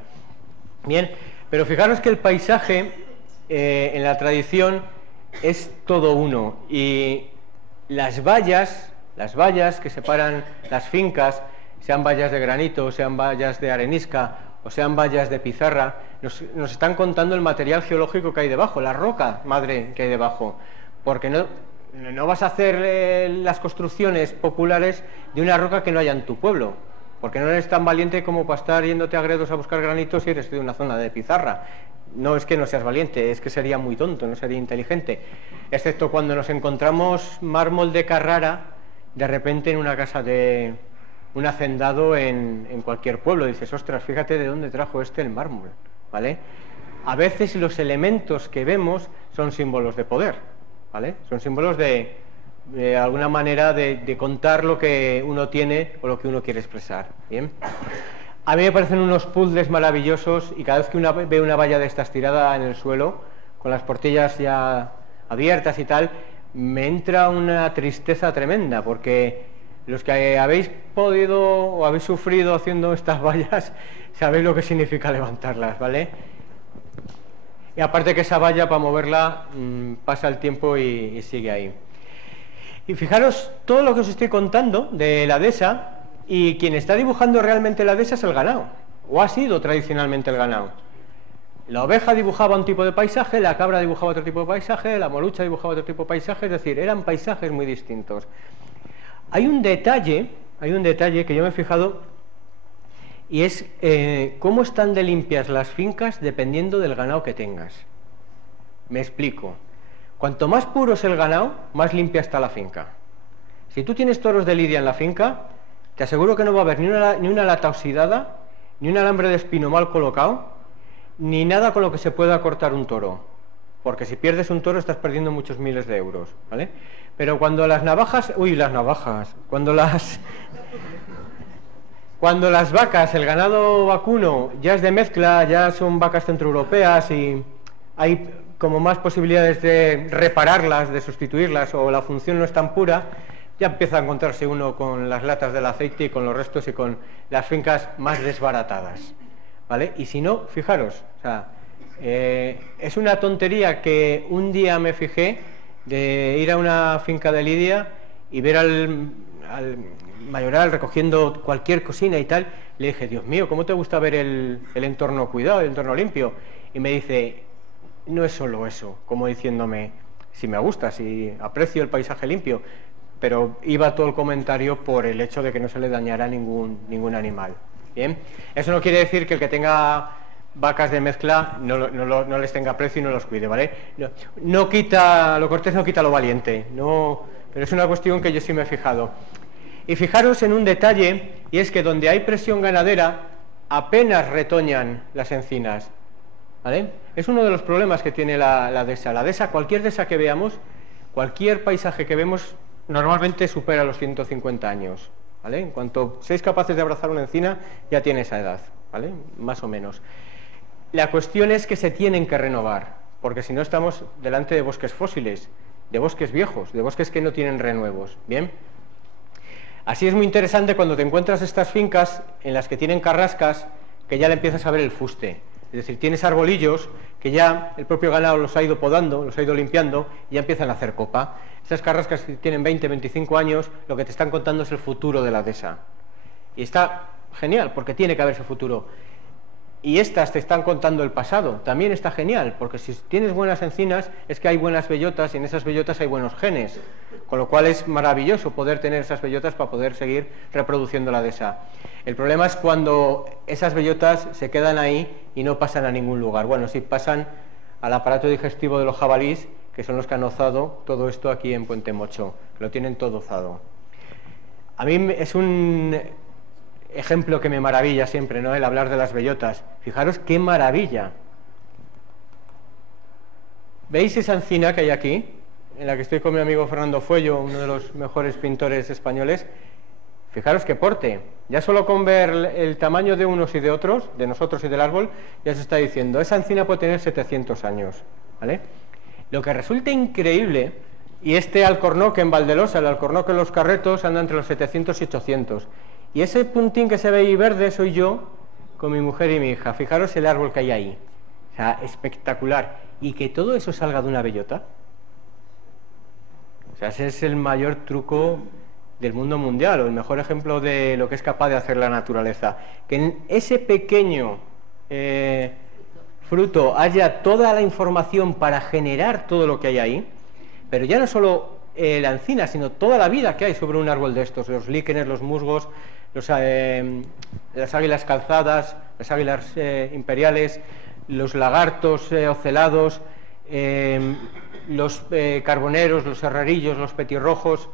Bien, pero fijaros que el paisaje en la tradición es todo uno, y las vallas que separan las fincas, sean vallas de granito, sean vallas de arenisca o sean vallas de pizarra, nos están contando el material geológico que hay debajo, la roca madre que hay debajo, porque no vas a hacer las construcciones populares de una roca que no haya en tu pueblo, porque no eres tan valiente como para estar yéndote a Gredos a buscar granitos si eres de una zona de pizarra. No es que no seas valiente, es que sería muy tonto, no sería inteligente, excepto cuando nos encontramos mármol de Carrara de repente en una casa de un hacendado en cualquier pueblo. Dices, ostras, fíjate de dónde trajo el mármol, ¿vale? A veces los elementos que vemos son símbolos de poder, ¿vale? Son símbolos de alguna manera de contar lo que uno tiene o lo que uno quiere expresar, ¿bien? A mí me parecen unos puzzles maravillosos, y cada vez que ve una valla de estas tirada en el suelo, con las portillas ya abiertas y tal, me entra una tristeza tremenda, porque los que habéis podido o habéis sufrido haciendo estas vallas, sabéis lo que significa levantarlas, ¿vale? Y aparte que esa valla, para moverla, pasa el tiempo y sigue ahí. Y fijaros todo lo que os estoy contando de la dehesa, y quien está dibujando realmente la dehesa es el ganado, o ha sido tradicionalmente el ganado. La oveja dibujaba un tipo de paisaje, la cabra dibujaba otro tipo de paisaje, la morucha dibujaba otro tipo de paisaje, es decir, eran paisajes muy distintos. Hay un detalle que yo me he fijado, y es cómo están de limpias las fincas dependiendo del ganado que tengas. Me explico. Cuanto más puro es el ganado, más limpia está la finca. Si tú tienes toros de lidia en la finca, te aseguro que no va a haber ni una lata oxidada, ni un alambre de espino mal colocado, ni nada con lo que se pueda cortar un toro, porque si pierdes un toro estás perdiendo muchos miles de euros, ¿vale? Pero cuando las navajas, cuando las vacas, el ganado vacuno ya es de mezcla, ya son vacas centroeuropeas y hay como más posibilidades de repararlas, de sustituirlas, o la función no es tan pura, ya empieza a encontrarse uno con las latas del aceite y con los restos y con las fincas más desbaratadas, ¿vale? Y si no, fijaros, o sea, es una tontería que un día me fijé de ir a una finca de lidia y ver al mayoral recogiendo cualquier cocina y tal. Le dije, Dios mío, ¿cómo te gusta ver el entorno cuidado, el entorno limpio? Y me dice, no es solo eso, como diciéndome, si me gusta, si aprecio el paisaje limpio, pero iba todo el comentario por el hecho de que no se le dañara ningún animal. Bien, eso no quiere decir que el que tenga vacas de mezcla no les tenga precio y no los cuide, ¿vale? No quita, lo cortés no quita lo valiente, no, pero es una cuestión que yo sí me he fijado. Y fijaros en un detalle, y es que donde hay presión ganadera apenas retoñan las encinas, ¿vale? Es uno de los problemas que tiene la dehesa. La dehesa, cualquier dehesa que veamos, cualquier paisaje que vemos, normalmente supera los 150 años, ¿vale? En cuanto seáis capaces de abrazar una encina, ya tiene esa edad, ¿vale? Más o menos. La cuestión es que se tienen que renovar, porque si no estamos delante de bosques fósiles, de bosques viejos, de bosques que no tienen renuevos, ¿bien? Así es muy interesante cuando te encuentras estas fincas en las que tienen carrascas que ya le empiezas a ver el fuste. Es decir, tienes arbolillos que ya el propio ganado los ha ido podando, los ha ido limpiando y ya empiezan a hacer copa. Estas carrascas que tienen 20, 25 años, lo que te están contando es el futuro de la dehesa. Y está genial, porque tiene que haber ese futuro. Y estas te están contando el pasado, también está genial, porque si tienes buenas encinas es que hay buenas bellotas y en esas bellotas hay buenos genes, con lo cual es maravilloso poder tener esas bellotas para poder seguir reproduciendo la dehesa. El problema es cuando esas bellotas se quedan ahí y no pasan a ningún lugar. Bueno, sí pasan al aparato digestivo de los jabalíes, que son los que han ozado todo esto aquí en Puente Mocho, que lo tienen todo ozado. A mí es un ejemplo que me maravilla siempre, ¿no?, el hablar de las bellotas. Fijaros qué maravilla. ¿Veis esa encina que hay aquí? En la que estoy con mi amigo Fernando Fuello, uno de los mejores pintores españoles. Fijaros qué porte. Ya solo con ver el tamaño de unos y de otros, de nosotros y del árbol, ya se está diciendo, esa encina puede tener 700 años, ¿vale? Lo que resulta increíble, y este alcornoque en Valdelosa, el alcornoque en Los Carretos, anda entre los 700 y 800. Y ese puntín que se ve ahí verde soy yo con mi mujer y mi hija. Fijaros el árbol que hay ahí. O sea, espectacular. Y que todo eso salga de una bellota. O sea, ese es el mayor truco del mundo mundial, o el mejor ejemplo de lo que es capaz de hacer la naturaleza. Que en ese pequeño fruto haya toda la información para generar todo lo que hay ahí, pero ya no solo la encina, sino toda la vida que hay sobre un árbol de estos, los líquenes, los musgos, las águilas calzadas, las águilas imperiales, los lagartos ocelados, los carboneros, los herrerillos, los petirrojos,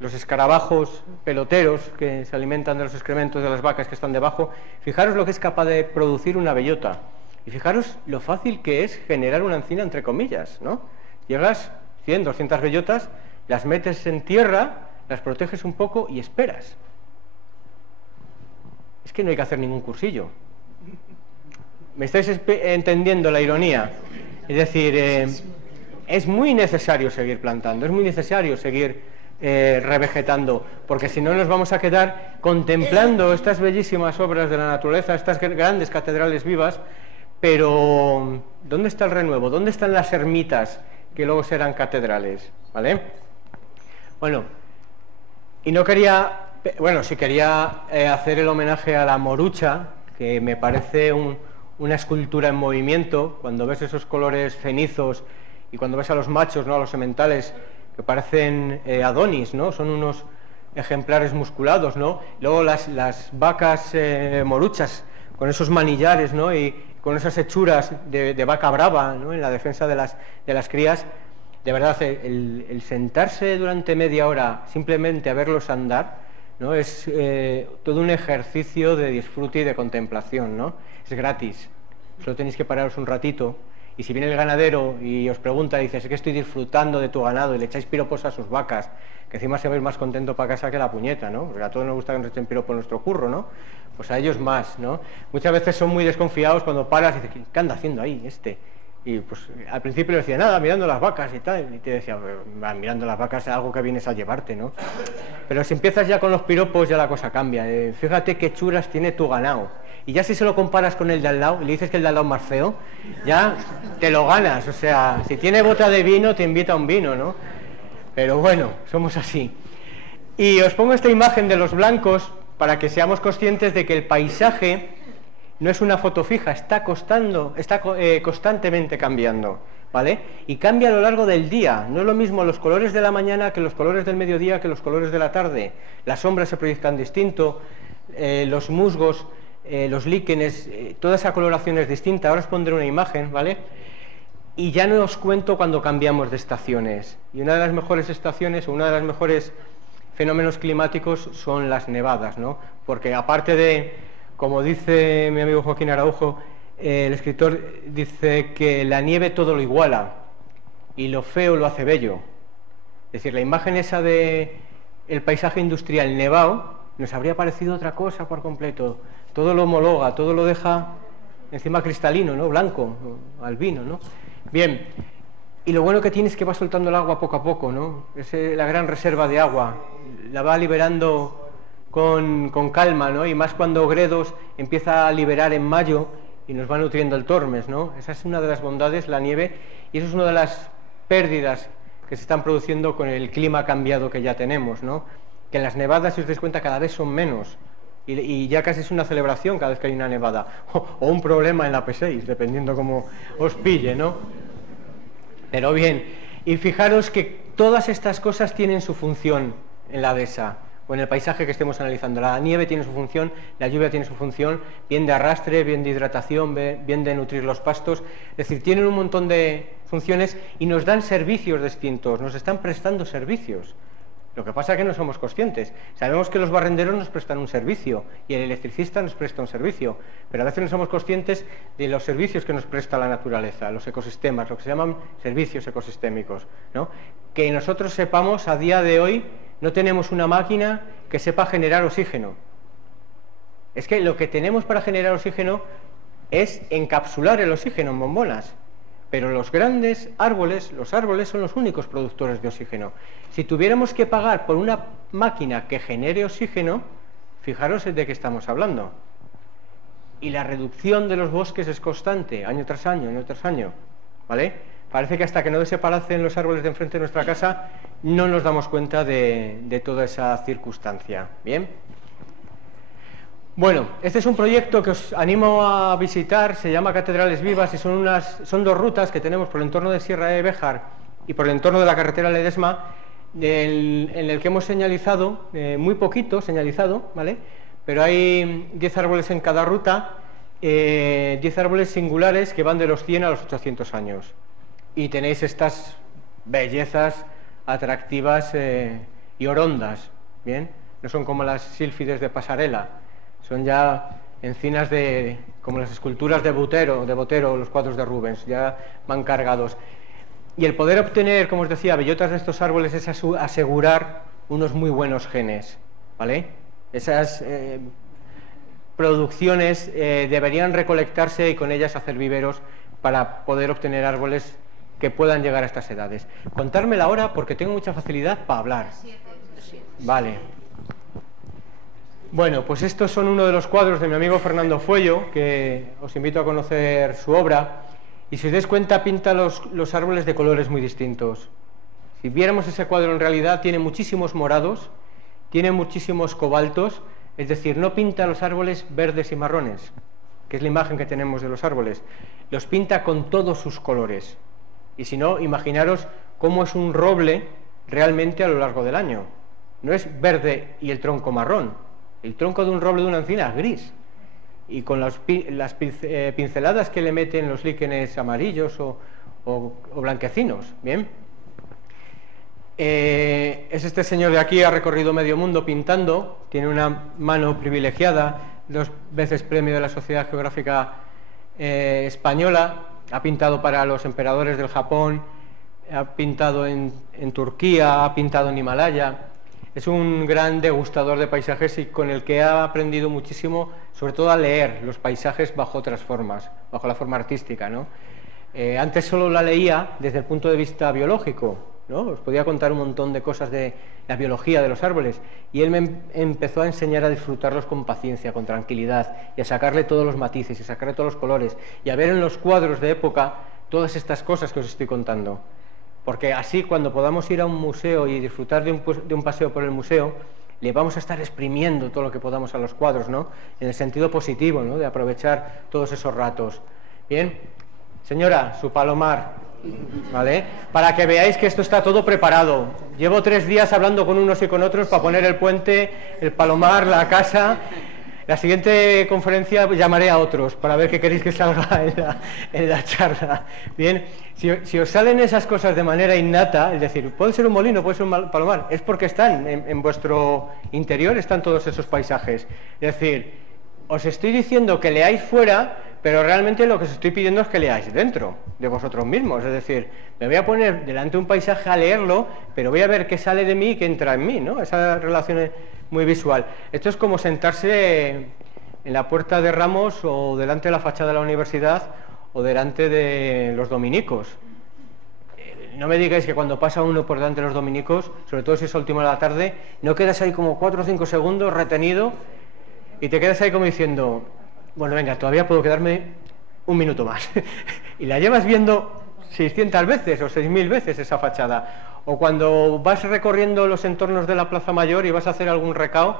los escarabajos peloteros que se alimentan de los excrementos de las vacas que están debajo. Fijaros lo que es capaz de producir una bellota y fijaros lo fácil que es generar una encina, entre comillas, ¿no? Llegas 100, 200 bellotas, las metes en tierra, las proteges un poco y esperas. Es que no hay que hacer ningún cursillo. ¿Me estáis entendiendo la ironía? Es decir, es muy necesario seguir plantando, es muy necesario seguir revegetando, porque si no nos vamos a quedar contemplando estas bellísimas obras de la naturaleza, estas grandes catedrales vivas, pero ¿dónde está el renuevo? ¿Dónde están las ermitas que luego serán catedrales? ¿Vale? Bueno, y no quería, bueno, sí quería hacer el homenaje a la morucha, que me parece un una escultura en movimiento, cuando ves esos colores cenizos y cuando ves a los machos, ¿no?, a los sementales, que parecen Adonis, ¿no? Son unos ejemplares musculados, ¿no? Luego las vacas moruchas, con esos manillares, ¿no?, y con esas hechuras de vaca brava, ¿no?, en la defensa de las crías. De verdad, el sentarse durante media hora simplemente a verlos andar, ¿no?, es todo un ejercicio de disfrute y de contemplación, ¿no? Es gratis, solo tenéis que pararos un ratito, y si viene el ganadero y os pregunta, dices, es que estoy disfrutando de tu ganado, y le echáis piropos a sus vacas, que encima se va a ir más contento para casa que la puñeta, ¿no? Porque a todos nos gusta que nos echen piropo en nuestro curro, ¿no? Pues a ellos más, ¿no? Muchas veces son muy desconfiados cuando paras y dices, ¿qué anda haciendo ahí este? Y pues al principio le decía, nada, mirando las vacas y tal, y te decía, mirando las vacas es algo que vienes a llevarte, ¿no? Pero si empiezas ya con los piropos, ya la cosa cambia. Fíjate qué churas tiene tu ganado. Y ya si se lo comparas con el de al lado, y le dices que el de al lado es más feo, ya te lo ganas. O sea, si tiene bota de vino, te invita a un vino, ¿no? Pero bueno, somos así. Y os pongo esta imagen de los blancos para que seamos conscientes de que el paisaje no es una foto fija, está constantemente cambiando, ¿vale? Y cambia a lo largo del día. No es lo mismo los colores de la mañana que los colores del mediodía que los colores de la tarde. Las sombras se proyectan distinto, los musgos, los líquenes, toda esa coloración es distinta. Ahora os pondré una imagen, ¿vale? Y ya no os cuento cuando cambiamos de estaciones. Y una de las mejores estaciones, o una de las mejores fenómenos climáticos son las nevadas, ¿no? Porque aparte de, como dice mi amigo Joaquín Araujo, el escritor dice que la nieve todo lo iguala y lo feo lo hace bello. Es decir, la imagen esa de el paisaje industrial nevado nos habría parecido otra cosa por completo. Todo lo homologa, todo lo deja encima cristalino, ¿no? Blanco, albino, ¿no? Bien, y lo bueno que tiene es que va soltando el agua poco a poco, ¿no? Es la gran reserva de agua, la va liberando con calma, ¿no? Y más cuando Gredos empieza a liberar en mayo y nos va nutriendo el Tormes, ¿no? Esa es una de las bondades, la nieve, y eso es una de las pérdidas que se están produciendo con el clima cambiado que ya tenemos, ¿no? Que en las nevadas, si os dais cuenta, cada vez son menos, y ya casi es una celebración cada vez que hay una nevada, o un problema en la P6, dependiendo cómo os pille, ¿no? Pero bien, y fijaros que todas estas cosas tienen su función en la dehesa, o en el paisaje que estemos analizando. La nieve tiene su función, la lluvia tiene su función, bien de arrastre, bien de hidratación, bien de nutrir los pastos. Es decir, tienen un montón de funciones y nos dan servicios distintos, nos están prestando servicios. Lo que pasa es que no somos conscientes. Sabemos que los barrenderos nos prestan un servicio y el electricista nos presta un servicio, pero a veces no somos conscientes de los servicios que nos presta la naturaleza, los ecosistemas, lo que se llaman servicios ecosistémicos, ¿no? Que nosotros sepamos, a día de hoy, no tenemos una máquina que sepa generar oxígeno. Es que lo que tenemos para generar oxígeno es encapsular el oxígeno en bombonas. Pero los grandes árboles, los árboles son los únicos productores de oxígeno. Si tuviéramos que pagar por una máquina que genere oxígeno, fijaros de qué estamos hablando. Y la reducción de los bosques es constante, año tras año, ¿vale? Parece que hasta que no desaparecen los árboles de enfrente de nuestra casa, no nos damos cuenta de toda esa circunstancia, ¿bien? Bueno, este es un proyecto que os animo a visitar, se llama Catedrales Vivas y son dos rutas que tenemos por el entorno de Sierra de Béjar y por el entorno de la carretera Ledesma, en el que hemos señalizado, muy poquito señalizado, ¿vale? Pero hay 10 árboles en cada ruta, 10 árboles singulares que van de los 100 a los 800 años. Y tenéis estas bellezas atractivas y orondas, ¿bien? No son como las sílfides de Pasarela. Son ya encinas como las esculturas de Botero, los cuadros de Rubens, ya van cargados. Y el poder obtener, como os decía, bellotas de estos árboles es asegurar unos muy buenos genes, ¿vale? Esas producciones deberían recolectarse y con ellas hacer viveros para poder obtener árboles que puedan llegar a estas edades. Contármela ahora porque tengo mucha facilidad para hablar. Vale. Bueno, pues estos son uno de los cuadros de mi amigo Fernando Fuello, que os invito a conocer su obra, y si os dais cuenta pinta los árboles de colores muy distintos. Si viéramos ese cuadro en realidad tiene muchísimos morados, tiene muchísimos cobaltos, es decir, no pinta los árboles verdes y marrones, que es la imagen que tenemos de los árboles, los pinta con todos sus colores. Y si no, imaginaros cómo es un roble realmente a lo largo del año. No es verde y el tronco marrón. El tronco de un roble de una encina es gris. Y con las pinceladas que le meten los líquenes amarillos o blanquecinos. Bien. Es este señor de aquí, ha recorrido medio mundo pintando, tiene una mano privilegiada, 2 veces premio de la Sociedad Geográfica Española, ha pintado para los emperadores del Japón, ha pintado en Turquía, ha pintado en Himalaya. Es un gran degustador de paisajes y con el que ha aprendido muchísimo, sobre todo a leer los paisajes bajo otras formas, bajo la forma artística, ¿no? Antes solo la leía desde el punto de vista biológico, ¿no? Os podía contar un montón de cosas de la biología de los árboles y él me empezó a enseñar a disfrutarlos con paciencia, con tranquilidad y a sacarle todos los matices y a sacarle todos los colores y a ver en los cuadros de época todas estas cosas que os estoy contando. Porque así, cuando podamos ir a un museo y disfrutar de un paseo por el museo, le vamos a estar exprimiendo todo lo que podamos a los cuadros, ¿no? En el sentido positivo, ¿no? De aprovechar todos esos ratos. Bien, señora, su palomar, ¿vale? Para que veáis que esto está todo preparado. Llevo 3 días hablando con unos y con otros para poner el puente, el palomar, la casa. La siguiente conferencia llamaré a otros para ver qué queréis que salga en la charla. Bien, si os salen esas cosas de manera innata, es decir, puede ser un molino, puede ser un palomar, es porque están en vuestro interior, están todos esos paisajes. Es decir, os estoy diciendo que leáis fuera, pero realmente lo que os estoy pidiendo es que leáis dentro de vosotros mismos. Es decir, me voy a poner delante de un paisaje a leerlo, pero voy a ver qué sale de mí y qué entra en mí, ¿no? Esa relación es muy visual. Esto es como sentarse en la puerta de Ramos o delante de la fachada de la universidad o delante de los dominicos. No me digáis que cuando pasa uno por delante de los dominicos, sobre todo si es a última hora de la tarde, no quedas ahí como 4 o 5 segundos retenido y te quedas ahí como diciendo, bueno, venga, todavía puedo quedarme un minuto más. Y la llevas viendo 600 veces o 6.000 veces esa fachada. O cuando vas recorriendo los entornos de la Plaza Mayor y vas a hacer algún recao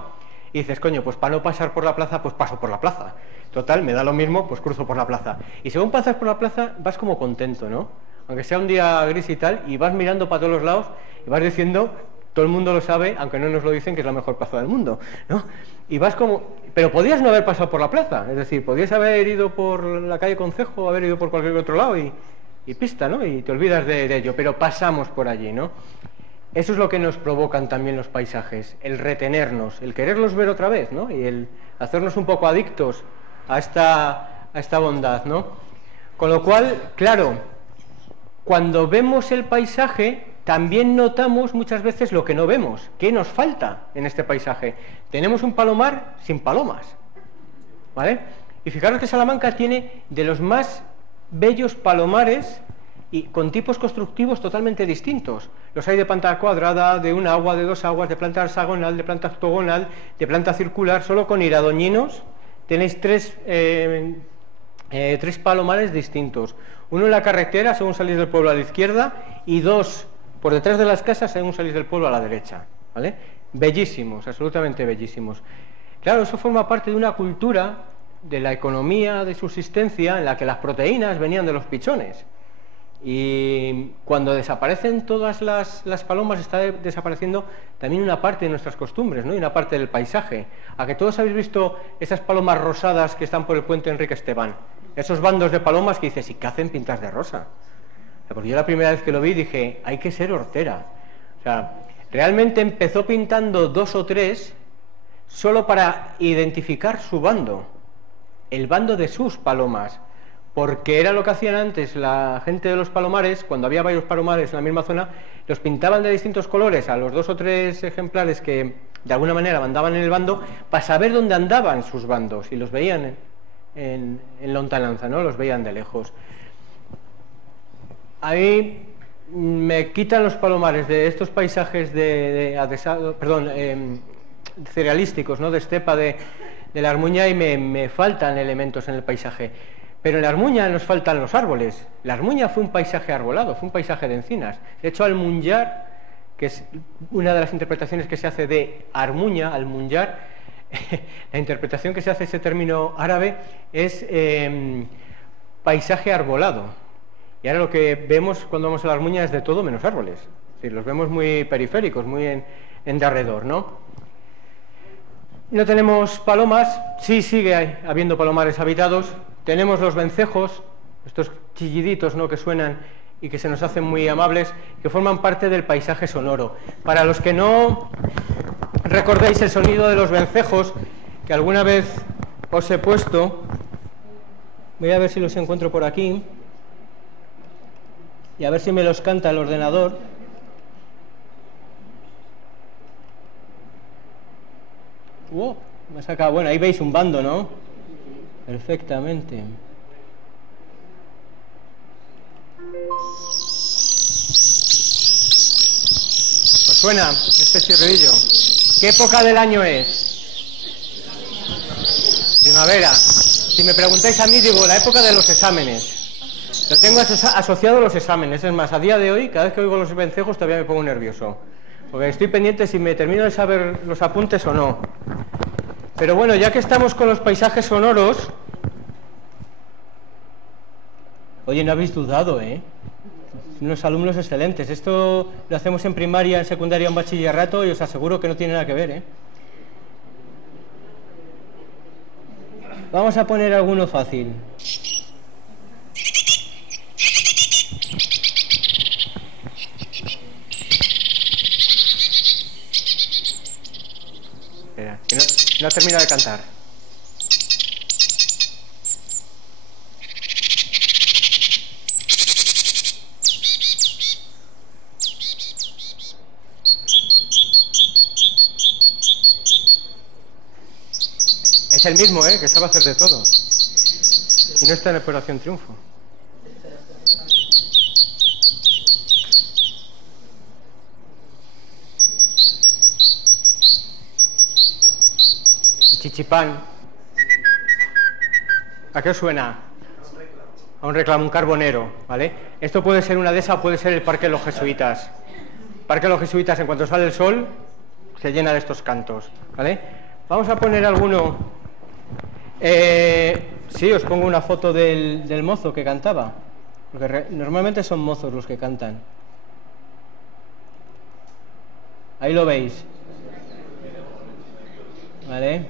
y dices, coño, pues para no pasar por la plaza, pues paso por la plaza. Total, me da lo mismo, pues cruzo por la plaza. Y según pasas por la plaza, vas como contento, ¿no? Aunque sea un día gris y tal, y vas mirando para todos los lados y vas diciendo, todo el mundo lo sabe, aunque no nos lo dicen, que es la mejor plaza del mundo, ¿no? Y vas como... Pero podías no haber pasado por la plaza, es decir, podías haber ido por la calle Concejo, haber ido por cualquier otro lado y pista, ¿no? Y te olvidas de ello, pero pasamos por allí, ¿no? Eso es lo que nos provocan también los paisajes, el retenernos, el quererlos ver otra vez, ¿no? Y el hacernos un poco adictos a esta bondad, ¿no? Con lo cual, claro, cuando vemos el paisaje, también notamos muchas veces lo que no vemos. ¿Qué nos falta en este paisaje? Tenemos un palomar sin palomas, ¿vale? Y fijaros que Salamanca tiene de los más bellos palomares y con tipos constructivos totalmente distintos. Los hay de planta cuadrada, de un agua, de 2 aguas, de planta hexagonal, de planta octogonal, de planta circular. Solo con iradoñinos tenéis 3 palomares distintos. Uno en la carretera, según salís del pueblo, a la izquierda, y 2 por detrás de las casas, según salís del pueblo, a la derecha, ¿vale? Bellísimos, absolutamente bellísimos. Claro, eso forma parte de una cultura de la economía de subsistencia en la que las proteínas venían de los pichones. Y cuando desaparecen todas las palomas, está desapareciendo también una parte de nuestras costumbres, ¿no? Y una parte del paisaje. ¿A que todos habéis visto esas palomas rosadas que están por el puente Enrique Esteban? Esos bandos de palomas que dices, ¿y qué hacen pintas de rosa? Porque yo la primera vez que lo vi dije, hay que ser hortera. O sea, realmente empezó pintando 2 o 3 solo para identificar su bando, el bando de sus palomas. Porque era lo que hacían antes la gente de los palomares, cuando había varios palomares en la misma zona, los pintaban de distintos colores a los 2 o 3 ejemplares que de alguna manera mandaban en el bando, para saber dónde andaban sus bandos, y los veían en lontananza, ¿no? Los veían de lejos. A mí me quitan los palomares de estos paisajes cerealísticos, ¿no? De estepa de la Armuña, y me faltan elementos en el paisaje. Pero en la Armuña nos faltan los árboles. La Armuña fue un paisaje arbolado, fue un paisaje de encinas. De hecho, Almunjar, que es una de las interpretaciones que se hace de Armuña, Almunjar, la interpretación que se hace de ese término árabe es paisaje arbolado. Y ahora lo que vemos cuando vamos a la Armuña es de todo menos árboles. Es decir, los vemos muy periféricos, muy en derredor, ¿no? No tenemos palomas, sí sigue habiendo palomares habitados. Tenemos los vencejos, estos chilliditos, ¿no?, que suenan y que se nos hacen muy amables, que forman parte del paisaje sonoro. Para los que no recordéis el sonido de los vencejos, que alguna vez os he puesto, voy a ver si los encuentro por aquí, y a ver si me los canta el ordenador. Me ha sacado, bueno, ahí veis un bando, ¿no? Perfectamente. Pues suena este chirridillo. ¿Qué época del año es? Primavera. Si me preguntáis a mí, digo la época de los exámenes. Lo tengo asociado a los exámenes. Es más, a día de hoy, cada vez que oigo los vencejos todavía me pongo nervioso, porque estoy pendiente si me termino de saber los apuntes o no. Pero bueno, ya que estamos con los paisajes sonoros... Oye, no habéis dudado, ¿eh? Unos alumnos excelentes. Esto lo hacemos en primaria, en secundaria, en bachillerato, y os aseguro que no tiene nada que ver, ¿eh? Vamos a poner alguno fácil. Espera, que no termino de cantar. Es el mismo, que sabe hacer de todo. Y no está en Operación Triunfo. Chichipán. ¿A qué os suena? A un reclamo, un carbonero, ¿vale? Esto puede ser una dehesa o puede ser el Parque de los Jesuitas. Parque de los Jesuitas, en cuanto sale el sol, se llena de estos cantos, ¿vale? Vamos a poner alguno. Sí, os pongo una foto del mozo que cantaba, porque normalmente son mozos los que cantan. Ahí lo veis, ¿vale?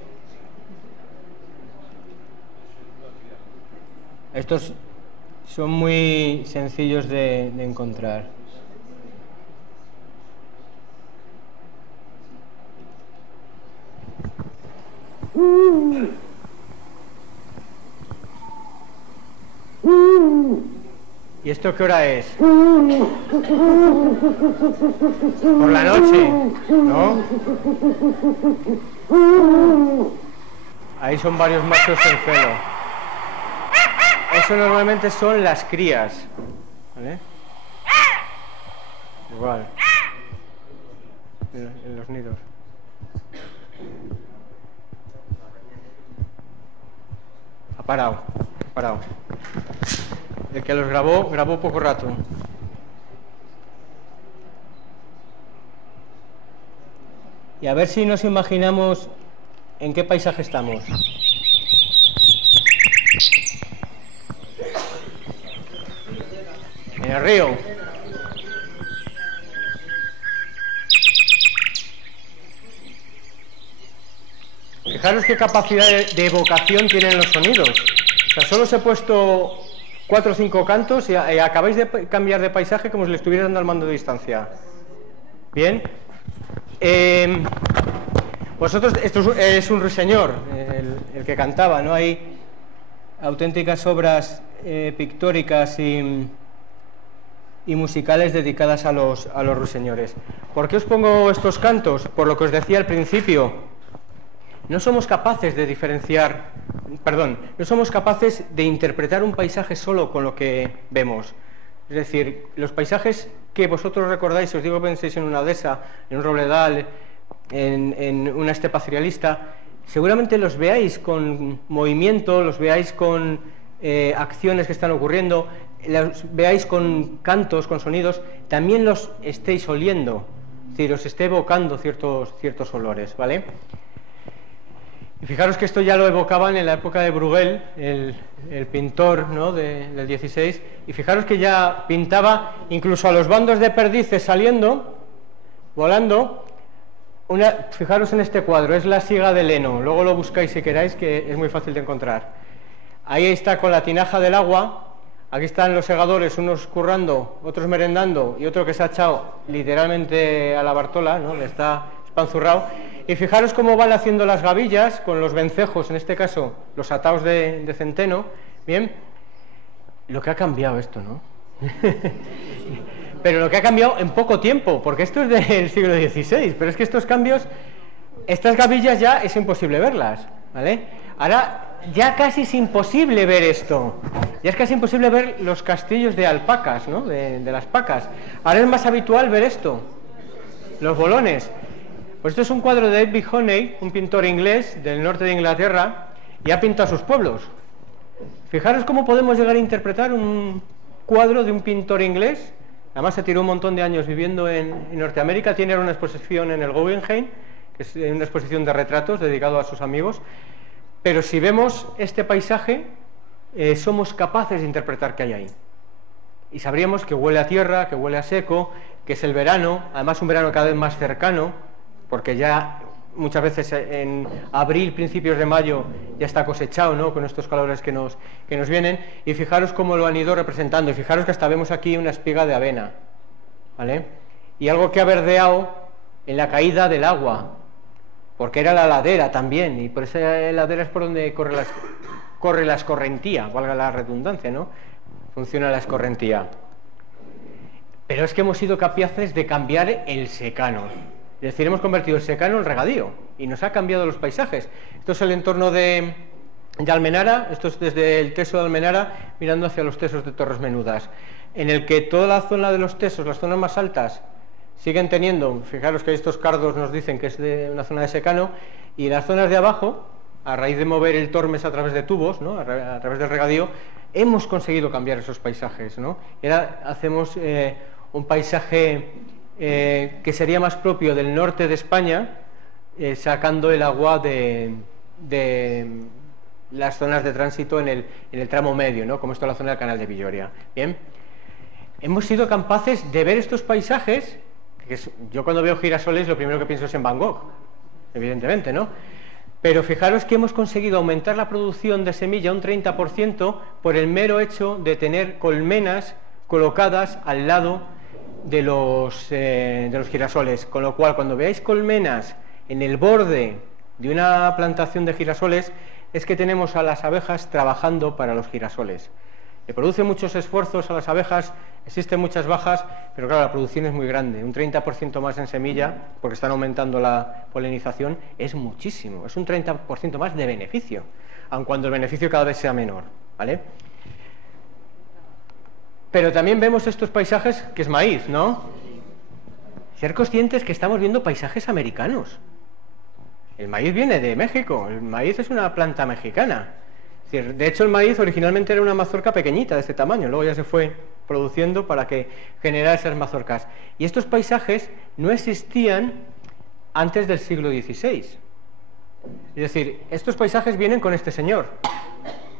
Estos son muy sencillos de encontrar. ¿Y esto qué hora es? Por la noche, ¿no? Ahí son varios machos en celo. Eso normalmente son las crías, ¿vale? Igual, en los nidos. Ha parado. El que los grabó poco rato. Y a ver si nos imaginamos en qué paisaje estamos. En el río. Fijaros qué capacidad de evocación tienen los sonidos. O sea, solo os he puesto 4 o 5 cantos y acabáis de cambiar de paisaje como si le estuvierais dando al mando de distancia. Bien. Vosotros, esto es un ruiseñor, el que cantaba, ¿no? Hay auténticas obras pictóricas y musicales dedicadas a los ruiseñores. ¿Por qué os pongo estos cantos? Por lo que os decía al principio. No somos capaces de diferenciar, no somos capaces de interpretar un paisaje solo con lo que vemos. Es decir, los paisajes que vosotros recordáis, si os digo que penséis en una dehesa, en un robledal, en una estepa cerealista, seguramente los veáis con movimiento, los veáis con acciones que están ocurriendo, los veáis con cantos, con sonidos, también los estéis oliendo, es decir, os esté evocando ciertos olores, ¿vale? Y fijaros que esto ya lo evocaban en la época de Bruegel, el pintor, ¿no?, del 16, y fijaros que ya pintaba incluso a los bandos de perdices saliendo, volando. Fijaros en este cuadro, es la siga de heno, luego lo buscáis si queráis, que es muy fácil de encontrar. Ahí está con la tinaja del agua, aquí están los segadores, unos currando, otros merendando, y otro que se ha echado literalmente a la Bartola, ¿no?, le está espanzurrado. Y fijaros cómo van haciendo las gavillas con los vencejos, en este caso los ataos de centeno. Bien, lo que ha cambiado esto, ¿no? Pero lo que ha cambiado en poco tiempo, porque esto es del siglo XVI, pero es que estos cambios, estas gavillas ya es imposible verlas, ¿vale? Ahora ya casi es imposible ver esto, ya es casi imposible ver los castillos de alpacas, ¿no?, de las pacas. Ahora es más habitual ver esto, los bolones. Pues esto es un cuadro de David Honey, un pintor inglés del norte de Inglaterra, y ha pintado a sus pueblos. Fijaros cómo podemos llegar a interpretar un cuadro de un pintor inglés. Además se tiró un montón de años viviendo en Norteamérica, tiene una exposición en el Guggenheim, que es una exposición de retratos dedicado a sus amigos, pero si vemos este paisaje, somos capaces de interpretar qué hay ahí. Y sabríamos que huele a tierra, que huele a seco, que es el verano, además un verano cada vez más cercano, porque ya muchas veces en abril, principios de mayo, ya está cosechado, ¿no?, con estos calores que nos vienen, y fijaros cómo lo han ido representando, y fijaros que hasta vemos aquí una espiga de avena, ¿vale? Y algo que ha verdeado en la caída del agua, porque era la ladera también, y por esa ladera es por donde corre la escorrentía, valga la redundancia, ¿no? Funciona la escorrentía. Pero es que hemos sido capaces de cambiar el secano. Es decir, hemos convertido el secano en regadío y nos ha cambiado los paisajes. Esto es el entorno de Almenara, esto es desde el Teso de Almenara mirando hacia los tesos de Torres Menudas, en el que toda la zona de los tesos, las zonas más altas, siguen teniendo, fijaros que estos cardos nos dicen que es de una zona de secano, y las zonas de abajo, a raíz de mover el Tormes a través de tubos, ¿no?, a través del regadío, hemos conseguido cambiar esos paisajes, ¿no? Y ahora hacemos un paisaje que sería más propio del norte de España, sacando el agua de las zonas de tránsito en el tramo medio, ¿no?, como esto es la zona del Canal de Villoria. Bien, hemos sido capaces de ver estos paisajes, yo cuando veo girasoles lo primero que pienso es en Van Gogh, evidentemente, ¿no? Pero fijaros que hemos conseguido aumentar la producción de semilla un 30% por el mero hecho de tener colmenas colocadas al lado de los girasoles, con lo cual cuando veáis colmenas en el borde de una plantación de girasoles es que tenemos a las abejas trabajando para los girasoles. Le produce muchos esfuerzos a las abejas, existen muchas bajas, pero claro, la producción es muy grande, un 30% más en semilla, porque están aumentando la polinización, es muchísimo, es un 30% más de beneficio, aun cuando el beneficio cada vez sea menor, ¿vale? Pero también vemos estos paisajes que es maíz, ¿no? Ser conscientes que estamos viendo paisajes americanos. El maíz viene de México, el maíz es una planta mexicana. Es decir, de hecho, el maíz originalmente era una mazorca pequeñita de este tamaño, luego ya se fue produciendo para que generara esas mazorcas. Y estos paisajes no existían antes del siglo XVI. Es decir, estos paisajes vienen con este señor.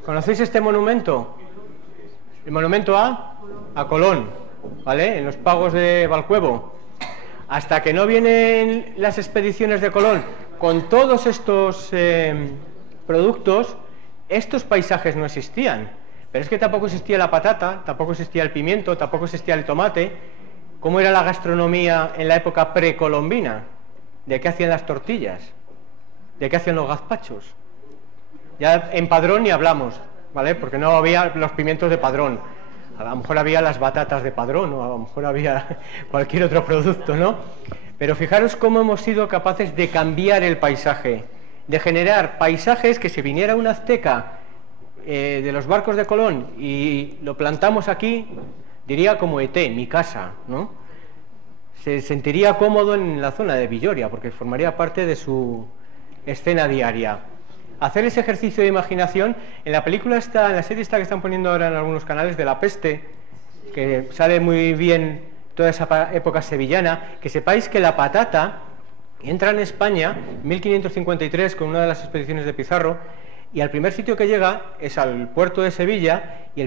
¿Conocéis este monumento? El monumento a Colón, ¿vale? En los pagos de Valcuevo. Hasta que no vienen las expediciones de Colón con todos estos productos, estos paisajes no existían. Pero es que tampoco existía la patata, tampoco existía el pimiento, tampoco existía el tomate. ¿Cómo era la gastronomía en la época precolombina? ¿De qué hacían las tortillas? ¿De qué hacían los gazpachos? Ya en Padrón ni hablamos, ¿vale? Porque no había los pimientos de Padrón. A lo mejor había las batatas de Padrón, o a lo mejor había cualquier otro producto, ¿no? Pero fijaros cómo hemos sido capaces de cambiar el paisaje, de generar paisajes que si viniera un azteca de los barcos de Colón y lo plantamos aquí, diría como ET, mi casa, ¿no? Se sentiría cómodo en la zona de Villoria, porque formaría parte de su escena diaria. Hacer ese ejercicio de imaginación, en la película está, en la serie esta que están poniendo ahora en algunos canales de La Peste, que sale muy bien toda esa época sevillana, que sepáis que la patata Y entra en España en 1553 con una de las expediciones de Pizarro, y al primer sitio que llega es al puerto de Sevilla, y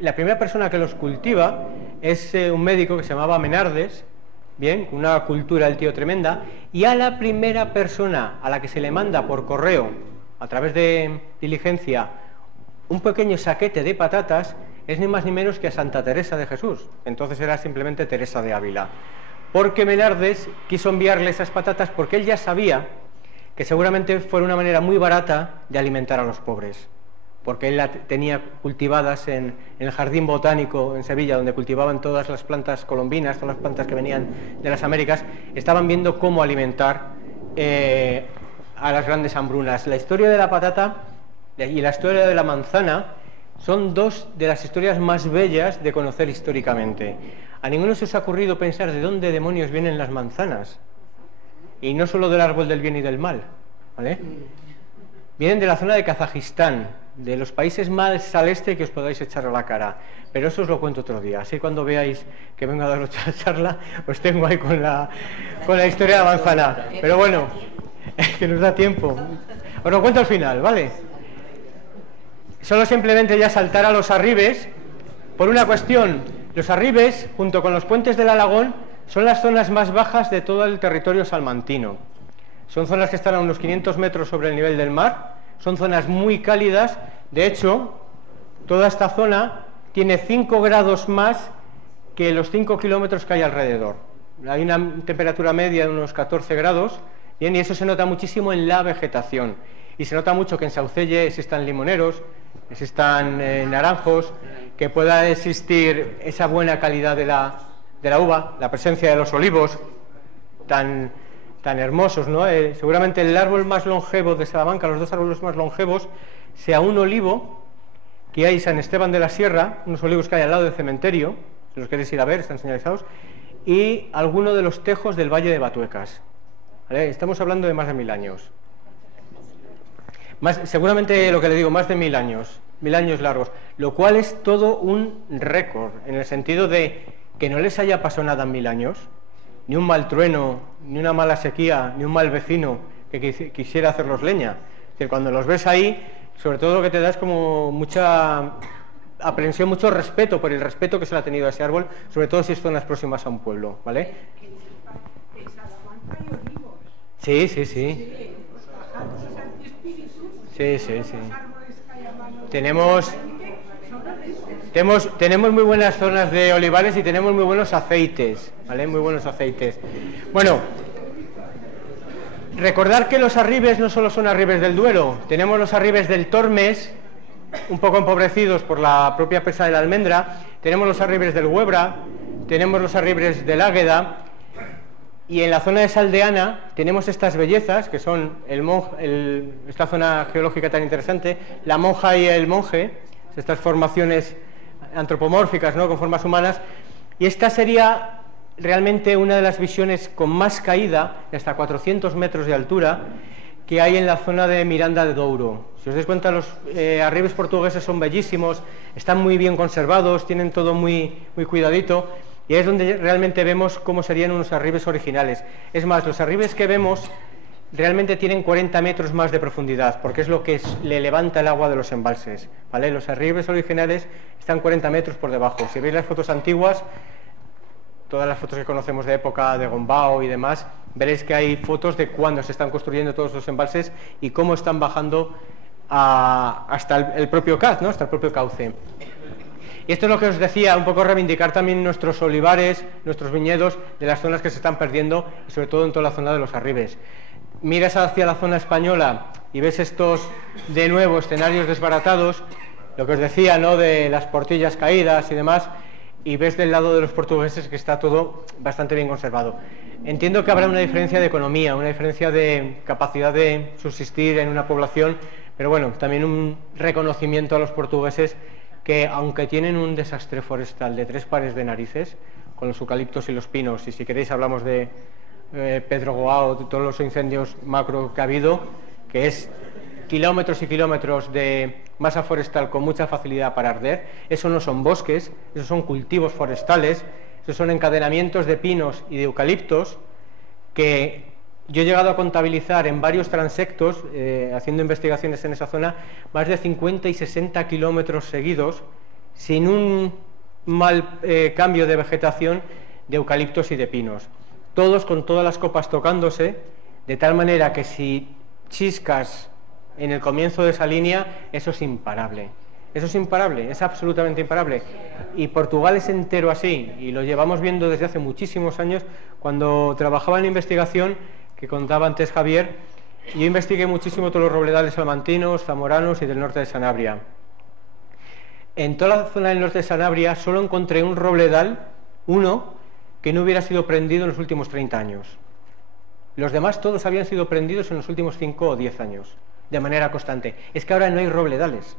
la primera persona que los cultiva es un médico que se llamaba Menardes, bien, con una cultura del tío tremenda, y a la primera persona a la que se le manda por correo, a través de diligencia, un pequeño saquete de patatas, es ni más ni menos que a Santa Teresa de Jesús. Entonces era simplemente Teresa de Ávila, porque Menardes quiso enviarle esas patatas porque él ya sabía que seguramente fuera una manera muy barata de alimentar a los pobres, porque él las tenía cultivadas en el jardín botánico en Sevilla, donde cultivaban todas las plantas colombinas, todas las plantas que venían de las Américas. Estaban viendo cómo alimentar a las grandes hambrunas. La historia de la patata y la historia de la manzana son dos de las historias más bellas de conocer históricamente. A ninguno se os ha ocurrido pensar de dónde demonios vienen las manzanas, y no solo del árbol del bien y del mal, ¿vale? Vienen de la zona de Kazajistán, de los países más al este que os podáis echar a la cara, pero eso os lo cuento otro día. Así cuando veáis que vengo a dar otra charla, os tengo ahí con la historia de la manzana. Pero bueno, que nos da tiempo. Os lo cuento al final, ¿vale? Solo simplemente ya saltar a los arribes, por una cuestión. Los arribes, junto con los puentes del Alagón, son las zonas más bajas de todo el territorio salmantino. Son zonas que están a unos 500 metros sobre el nivel del mar, son zonas muy cálidas. De hecho, toda esta zona tiene 5 grados más que los 5 kilómetros que hay alrededor. Hay una temperatura media de unos 14 grados, bien, y eso se nota muchísimo en la vegetación. Y se nota mucho que en Saucelle existan limoneros, existan naranjos, que pueda existir esa buena calidad de la uva, la presencia de los olivos tan hermosos, ¿no? Seguramente el árbol más longevo de Salamanca, los dos árboles más longevos, sea un olivo que hay en San Esteban de la Sierra, unos olivos que hay al lado del cementerio, si los queréis ir a ver, están señalizados, y alguno de los tejos del Valle de Batuecas, ¿vale? Estamos hablando de más de 1000 años. Seguramente lo que le digo, más de 1000 años largos, lo cual es todo un récord, en el sentido de que no les haya pasado nada en 1000 años, ni un mal trueno, ni una mala sequía, ni un mal vecino que quisiera hacerlos leña. Es decir, cuando los ves ahí, sobre todo lo que te da es como mucha aprensión, mucho respeto por el respeto que se le ha tenido a ese árbol, sobre todo si es zonas próximas a un pueblo, ¿vale? En Salamanca hay olivos. Sí. Los pájaros, los antiespíritus. Sí. Los árboles que hay a mano. Tenemos muy buenas zonas de olivares y tenemos muy buenos aceites, ¿vale? Muy buenos aceites. Bueno, recordar que los arribes no solo son arribes del Duero, tenemos los arribes del Tormes, un poco empobrecidos por la propia presa de la Almendra, tenemos los arribes del Huebra, tenemos los arribes del Águeda, y en la zona de Saldeana tenemos estas bellezas, que son esta zona geológica tan interesante, la Monja y el Monje, estas formaciones antropomórficas, ¿no?, con formas humanas, y esta sería realmente una de las visiones con más caída, de hasta 400 metros de altura, que hay en la zona de Miranda de Douro. Si os dais cuenta, los arribes portugueses son bellísimos, están muy bien conservados, tienen todo muy cuidadito, y es donde realmente vemos cómo serían unos arribes originales. Es más, los arribes que vemos realmente tienen 40 metros más de profundidad, porque es lo que le levanta el agua de los embalses, ¿vale? Los arribes originales están 40 metros por debajo. Si veis las fotos antiguas, todas las fotos que conocemos de época de Gombao y demás, veréis que hay fotos de cuando se están construyendo todos los embalses y cómo están bajando hasta el propio caz, ¿no?, hasta el propio cauce. Y esto es lo que os decía, un poco reivindicar también nuestros olivares, nuestros viñedos, de las zonas que se están perdiendo, y sobre todo en toda la zona de los arribes. Miras hacia la zona española y ves estos, de nuevo, escenarios desbaratados, lo que os decía, ¿no?, de las portillas caídas y demás, y ves del lado de los portugueses que está todo bastante bien conservado. Entiendo que habrá una diferencia de economía, una diferencia de capacidad de subsistir en una población, pero bueno, también un reconocimiento a los portugueses que, aunque tienen un desastre forestal de 3 pares de narices, con los eucaliptos y los pinos, y si queréis hablamos de Pedro Goao, de todos los incendios macro que ha habido, que es kilómetros y kilómetros de masa forestal con mucha facilidad para arder. Eso no son bosques, esos son cultivos forestales, esos son encadenamientos de pinos y de eucaliptos que yo he llegado a contabilizar en varios transectos, haciendo investigaciones en esa zona, más de 50 y 60 kilómetros seguidos, sin un mal cambio de vegetación de eucaliptos y de pinos. Todos con todas las copas tocándose, de tal manera que si chiscas en el comienzo de esa línea, eso es imparable. Eso es imparable, es absolutamente imparable. Y Portugal es entero así, y lo llevamos viendo desde hace muchísimos años. Cuando trabajaba en investigación, que contaba antes Javier, yo investigué muchísimo todos los robledales salmantinos, zamoranos y del norte de Sanabria. En toda la zona del norte de Sanabria solo encontré un robledal, uno, que no hubiera sido prendido en los últimos 30 años. Los demás todos habían sido prendidos en los últimos 5 o 10 años, de manera constante. Es que ahora no hay robledales.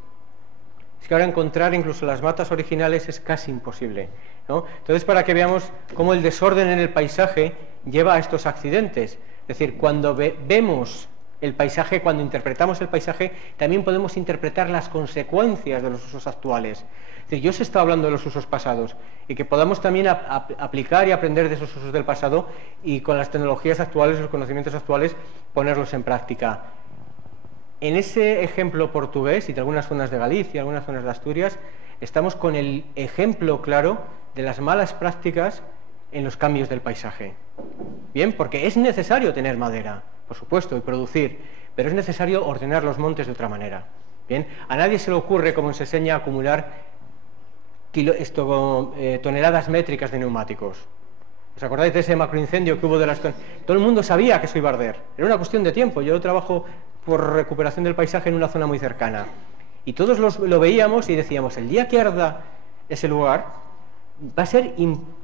Es que ahora encontrar incluso las matas originales es casi imposible, ¿no? Entonces, para que veamos cómo el desorden en el paisaje lleva a estos accidentes. Es decir, cuando vemos el paisaje, cuando interpretamos el paisaje, también podemos interpretar las consecuencias de los usos actuales. Es decir, yo os he estado hablando de los usos pasados, y que podamos también aplicar y aprender de esos usos del pasado, y con las tecnologías actuales, los conocimientos actuales, ponerlos en práctica. En ese ejemplo portugués, y de algunas zonas de Galicia, algunas zonas de Asturias, estamos con el ejemplo claro de las malas prácticas en los cambios del paisaje. Bien, porque es necesario tener madera, por supuesto, y producir, pero es necesario ordenar los montes de otra manera. Bien, a nadie se le ocurre, como se enseña, acumular toneladas métricas de neumáticos. ¿Os acordáis de ese macroincendio que hubo de las toneladas? Todo el mundo sabía que eso iba a arder. Era una cuestión de tiempo. Yo trabajo por recuperación del paisaje en una zona muy cercana. Y todos lo veíamos y decíamos, el día que arda ese lugar va a ser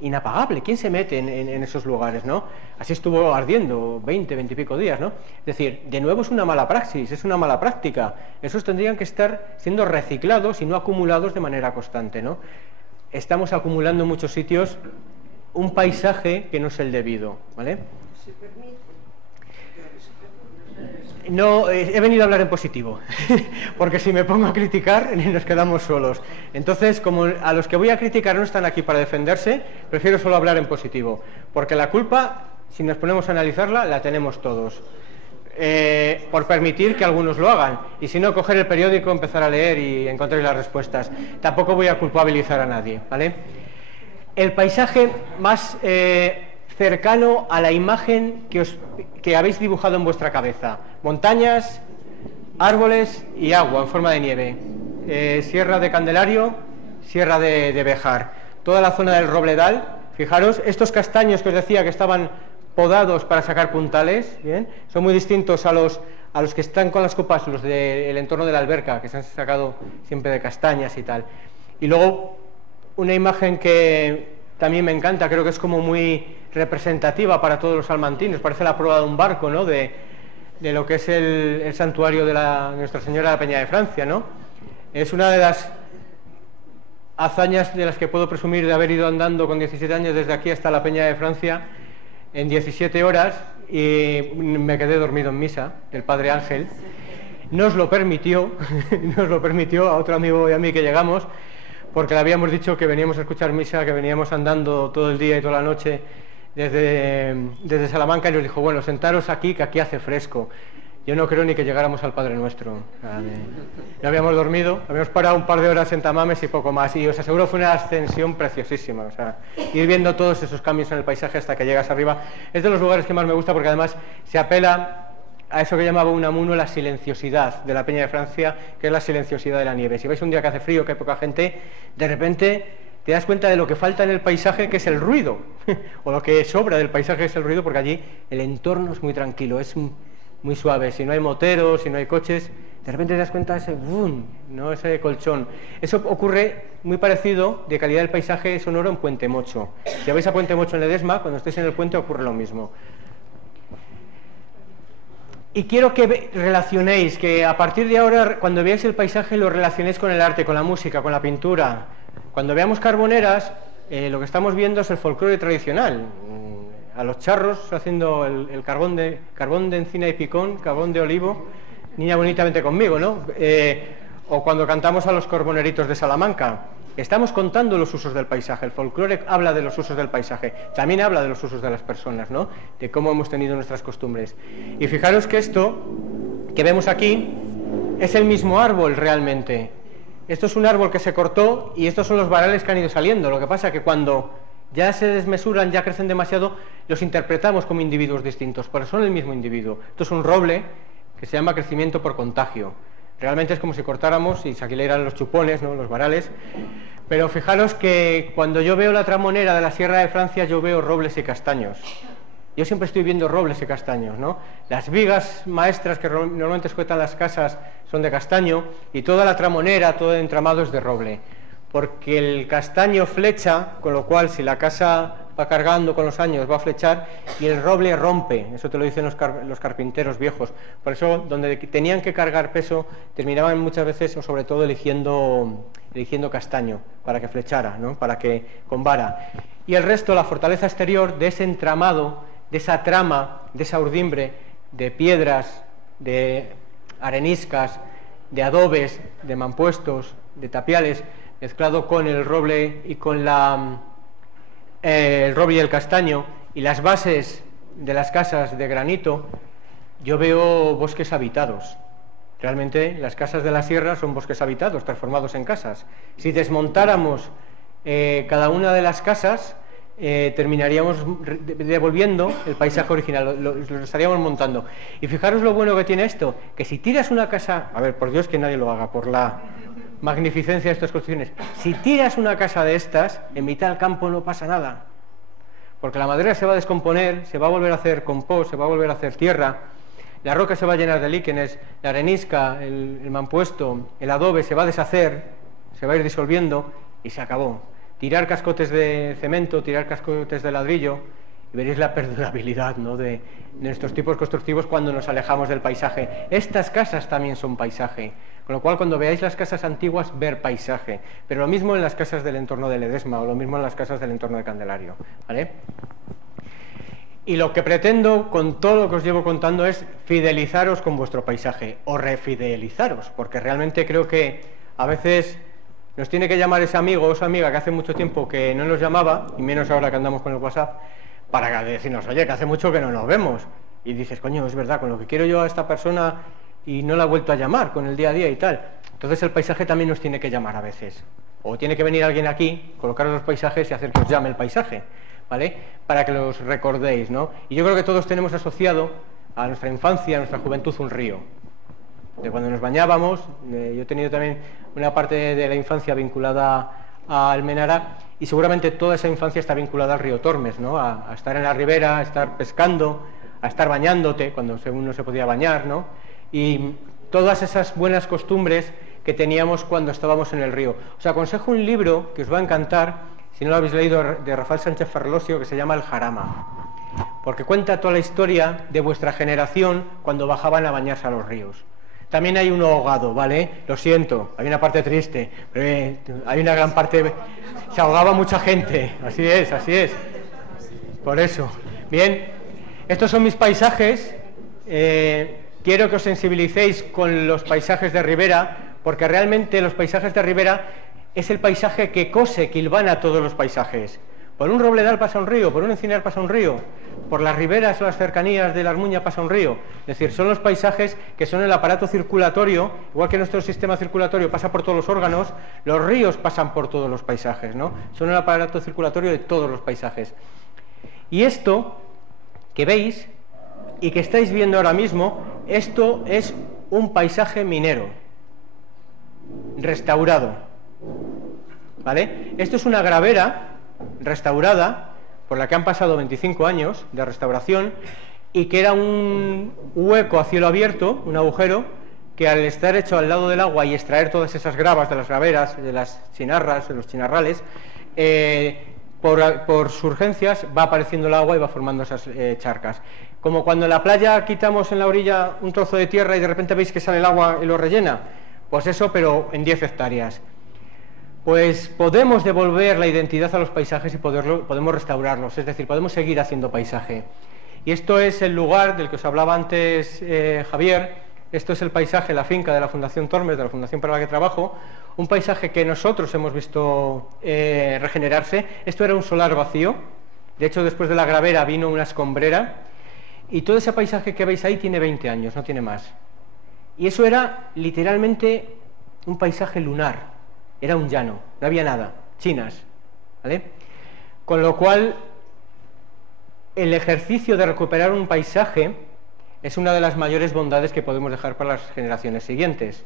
inapagable. ¿Quién se mete en esos lugares, no? Así estuvo ardiendo 20 y pico días, ¿no? Es decir, de nuevo es una mala praxis, es una mala práctica. Esos tendrían que estar siendo reciclados y no acumulados de manera constante, ¿no? Estamos acumulando en muchos sitios un paisaje que no es el debido, ¿vale? No, he venido a hablar en positivo, porque si me pongo a criticar nos quedamos solos. Entonces, como a los que voy a criticar no están aquí para defenderse, prefiero solo hablar en positivo, porque la culpa, si nos ponemos a analizarla, la tenemos todos, por permitir que algunos lo hagan, y si no, coger el periódico, empezar a leer y encontrar las respuestas. Tampoco voy a culpabilizar a nadie, ¿vale? El paisaje más cercano a la imagen que habéis dibujado en vuestra cabeza: montañas, árboles y agua en forma de nieve. Sierra de Candelario, Sierra de Bejar, toda la zona del Robledal. Fijaros, estos castaños que os decía que estaban podados para sacar puntales, ¿bien? Son muy distintos a los que están con las copas, los del entorno de la alberca, que se han sacado siempre de castañas y tal. Y luego una imagen que también me encanta, creo que es como muy representativa para todos los salmantinos, parece la proa de un barco, ¿no? De lo que es el santuario de Nuestra Señora de la Peña de Francia, ¿no? Es una de las hazañas de las que puedo presumir de haber ido andando con 17 años desde aquí hasta la Peña de Francia en 17 horas, y me quedé dormido en misa del Padre Ángel. Nos lo permitió a otro amigo y a mí que llegamos, porque le habíamos dicho que veníamos a escuchar misa, que veníamos andando todo el día y toda la noche desde Salamanca, y nos dijo, bueno, sentaros aquí, que aquí hace fresco. Yo no creo ni que llegáramos al Padre Nuestro. Ya habíamos dormido, habíamos parado un par de horas en Tamames y poco más, y os aseguro fue una ascensión preciosísima. O sea, ir viendo todos esos cambios en el paisaje hasta que llegas arriba es de los lugares que más me gusta, porque además se apela a eso que llamaba Unamuno la silenciosidad de la Peña de Francia, que es la silenciosidad de la nieve. Si vais un día que hace frío, que hay poca gente, de repente te das cuenta de lo que falta en el paisaje, que es el ruido, o lo que sobra del paisaje es el ruido, porque allí el entorno es muy tranquilo, es muy suave. Si no hay moteros, si no hay coches, de repente te das cuenta de ese boom, ¿no? Ese colchón. Eso ocurre muy parecido de calidad del paisaje sonoro en Puente Mocho. Si vais a Puente Mocho en Ledesma, cuando estéis en el puente ocurre lo mismo. Y quiero que relacionéis, que a partir de ahora, cuando veáis el paisaje, lo relacionéis con el arte, con la música, con la pintura. Cuando veamos Carboneras, lo que estamos viendo es el folclore tradicional. A los charros haciendo el carbón de encina y picón, carbón de olivo, Niña bonita vente conmigo, ¿no? O cuando cantamos a los corboneritos de Salamanca. Estamos contando los usos del paisaje. El folclore habla de los usos del paisaje, también habla de los usos de las personas, ¿no? De cómo hemos tenido nuestras costumbres. Y fijaros que esto que vemos aquí es el mismo árbol realmente. Esto es un árbol que se cortó y estos son los varales que han ido saliendo. Lo que pasa es que cuando ya se desmesuran, ya crecen demasiado, los interpretamos como individuos distintos, pero son el mismo individuo. Esto es un roble que se llama crecimiento por contagio. Realmente es como si cortáramos y se eran los chupones, ¿no? Los varales. Pero fijaros que cuando yo veo la tramonera de la Sierra de Francia, yo veo robles y castaños. Yo siempre estoy viendo robles y castaños, ¿no? Las vigas maestras que normalmente sujetan las casas son de castaño y toda la tramonera, todo el entramado es de roble. Porque el castaño flecha, con lo cual si la casa va cargando con los años va a flechar, y el roble rompe, eso te lo dicen los carpinteros viejos. Por eso donde tenían que cargar peso terminaban muchas veces o sobre todo eligiendo castaño para que flechara, ¿no? Para que con vara. Y el resto, la fortaleza exterior de ese entramado, de esa trama, de esa urdimbre, de piedras, de areniscas, de adobes, de mampuestos, de tapiales, mezclado con el roble y con el roble y el castaño y las bases de las casas de granito, yo veo bosques habitados. Realmente las casas de la sierra son bosques habitados, transformados en casas. Si desmontáramos cada una de las casas, terminaríamos devolviendo el paisaje original, lo estaríamos montando. Y fijaros lo bueno que tiene esto, que si tiras una casa, a ver, por Dios que nadie lo haga, por la magnificencia de estas construcciones, si tiras una casa de estas, en mitad del campo no pasa nada, porque la madera se va a descomponer, se va a volver a hacer compost, se va a volver a hacer tierra, la roca se va a llenar de líquenes, la arenisca, el mampuesto, el adobe se va a deshacer, se va a ir disolviendo y se acabó. Tirar cascotes de cemento, tirar cascotes de ladrillo, y veréis la perdurabilidad, ¿no? de nuestros tipos constructivos cuando nos alejamos del paisaje. Estas casas también son paisaje, con lo cual cuando veáis las casas antiguas, ver paisaje, pero lo mismo en las casas del entorno de Ledesma o lo mismo en las casas del entorno de Candelario, ¿vale? Y lo que pretendo con todo lo que os llevo contando es fidelizaros con vuestro paisaje o refidelizaros, porque realmente creo que a veces nos tiene que llamar ese amigo o esa amiga que hace mucho tiempo que no nos llamaba, y menos ahora que andamos con el WhatsApp, para decirnos, oye, que hace mucho que no nos vemos. Y dices, coño, es verdad, con lo que quiero yo a esta persona y no la he vuelto a llamar con el día a día y tal. Entonces el paisaje también nos tiene que llamar a veces. O tiene que venir alguien aquí, colocaros los paisajes y hacer que os llame el paisaje, ¿vale? Para que los recordéis, ¿no? Y yo creo que todos tenemos asociado a nuestra infancia, a nuestra juventud, un río. De cuando nos bañábamos, yo he tenido también una parte de la infancia vinculada a Almenara y seguramente toda esa infancia está vinculada al río Tormes, ¿no? A estar en la ribera, a estar pescando, a estar bañándote cuando según no se podía bañar, ¿no? Y todas esas buenas costumbres que teníamos cuando estábamos en el río. Os aconsejo un libro que os va a encantar, si no lo habéis leído, de Rafael Sánchez Ferlosio, que se llama El Jarama, porque cuenta toda la historia de vuestra generación cuando bajaban a bañarse a los ríos. También hay uno ahogado, ¿vale? Lo siento, hay una parte triste, pero hay una gran parte... Se ahogaba mucha gente, así es, así es. Por eso. Bien, estos son mis paisajes. Quiero que os sensibilicéis con los paisajes de ribera, porque realmente los paisajes de ribera es el paisaje que cose, que hilvana todos los paisajes. Por un robledal pasa un río, por un encinar pasa un río, por las riberas o las cercanías de la Armuña pasa un río. Es decir, son los paisajes que son el aparato circulatorio, igual que nuestro sistema circulatorio pasa por todos los órganos, los ríos pasan por todos los paisajes, ¿no? Son el aparato circulatorio de todos los paisajes. Y esto que veis y que estáis viendo ahora mismo, esto es un paisaje minero, restaurado, ¿vale? Esto es una gravera restaurada, por la que han pasado 25 años de restauración, y que era un hueco a cielo abierto, un agujero, que al estar hecho al lado del agua y extraer todas esas gravas de las graveras, de las chinarras, de los chinarrales, por surgencias va apareciendo el agua y va formando esas charcas. Como cuando en la playa quitamos en la orilla un trozo de tierra y de repente veis que sale el agua y lo rellena, pues eso, pero en 10 hectáreas. Pues podemos devolver la identidad a los paisajes y podemos restaurarlos, es decir, podemos seguir haciendo paisaje. Y esto es el lugar del que os hablaba antes Javier, Esto es el paisaje, la finca de la Fundación Tormes, de la fundación para la que trabajo, un paisaje que nosotros hemos visto regenerarse. Esto era un solar vacío, de hecho después de la gravera vino una escombrera, y todo ese paisaje que veis ahí tiene 20 años, no tiene más. Y eso era literalmente un paisaje lunar, era un llano, no había nada, chinas, ¿vale? Con lo cual, el ejercicio de recuperar un paisaje es una de las mayores bondades que podemos dejar para las generaciones siguientes.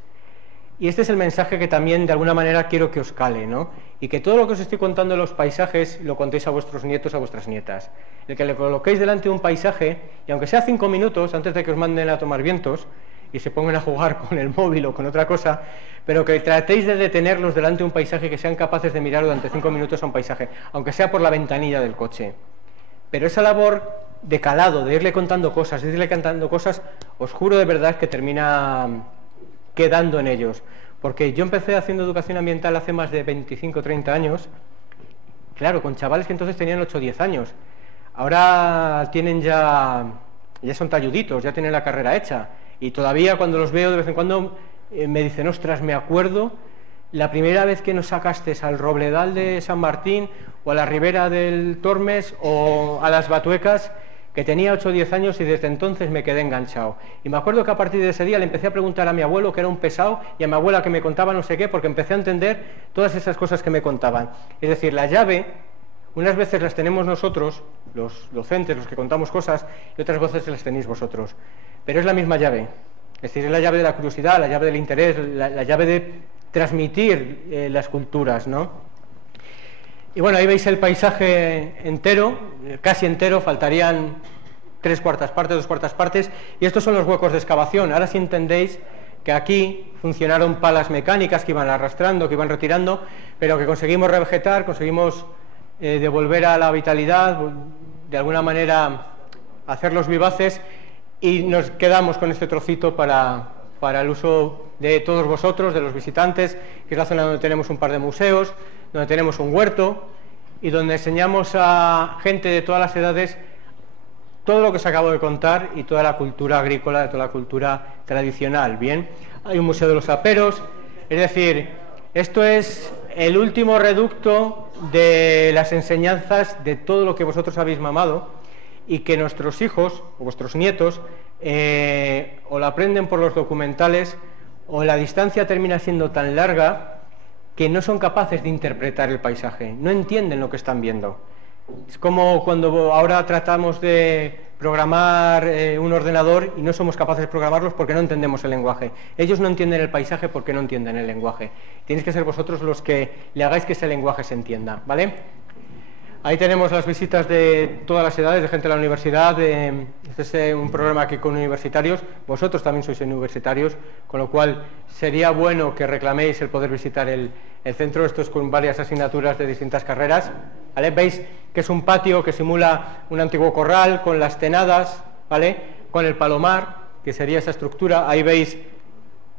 Y este es el mensaje que también de alguna manera quiero que os cale, ¿no? Y que todo lo que os estoy contando de los paisajes lo contéis a vuestros nietos, a vuestras nietas. El que le coloquéis delante de un paisaje, y aunque sea 5 minutos antes de que os manden a tomar vientos y se pongan a jugar con el móvil o con otra cosa, pero que tratéis de detenerlos delante de un paisaje, que sean capaces de mirar durante 5 minutos a un paisaje, aunque sea por la ventanilla del coche. Pero esa labor de calado, de irle contando cosas, os juro de verdad que termina quedando en ellos. Porque yo empecé haciendo educación ambiental hace más de 25 o 30 años, claro, con chavales que entonces tenían 8 o 10 años. Ahora tienen ya son talluditos, ya tienen la carrera hecha. Y todavía cuando los veo de vez en cuando me dicen, ostras, me acuerdo la primera vez que nos sacaste al Robledal de San Martín, o a la ribera del Tormes, o a las Batuecas, que tenía 8 o 10 años, y desde entonces me quedé enganchado. Y me acuerdo que a partir de ese día le empecé a preguntar a mi abuelo, que era un pesado, y a mi abuela, que me contaba no sé qué, porque empecé a entender todas esas cosas que me contaban. Es decir, la llave, unas veces las tenemos nosotros, los docentes, los que contamos cosas, y otras veces las tenéis vosotros. Pero es la misma llave. Es decir, es la llave de la curiosidad, la llave del interés, la llave de transmitir las culturas, ¿no? Y bueno, ahí veis el paisaje entero, casi entero, faltarían 3/4 partes, 2/4 partes, y estos son los huecos de excavación. Ahora sí entendéis que aquí funcionaron palas mecánicas que iban arrastrando, que iban retirando, pero que conseguimos revegetar, conseguimos devolver a la vitalidad, de alguna manera hacerlos vivaces, y nos quedamos con este trocito para el uso de todos vosotros, de los visitantes, que es la zona donde tenemos un par de museos, donde tenemos un huerto y donde enseñamos a gente de todas las edades todo lo que os acabo de contar, y toda la cultura agrícola, toda la cultura tradicional. Bien, hay un museo de los aperos, es decir, esto es el último reducto de las enseñanzas de todo lo que vosotros habéis mamado, y que nuestros hijos o vuestros nietos o lo aprenden por los documentales, o la distancia termina siendo tan larga que no son capaces de interpretar el paisaje, no entienden lo que están viendo. Es como cuando ahora tratamos de programar un ordenador y no somos capaces de programarlos porque no entendemos el lenguaje. Ellos no entienden el paisaje porque no entienden el lenguaje. Tenéis que ser vosotros los que le hagáis que ese lenguaje se entienda, ¿vale? Ahí tenemos las visitas de todas las edades, de gente de la universidad. Este es un programa aquí con universitarios. Vosotros también sois universitarios, con lo cual sería bueno que reclaméis el poder visitar el centro. Esto es con varias asignaturas de distintas carreras, ¿vale? Veis que es un patio que simula un antiguo corral, con las tenadas, ¿vale? Con el palomar, que sería esa estructura. Ahí veis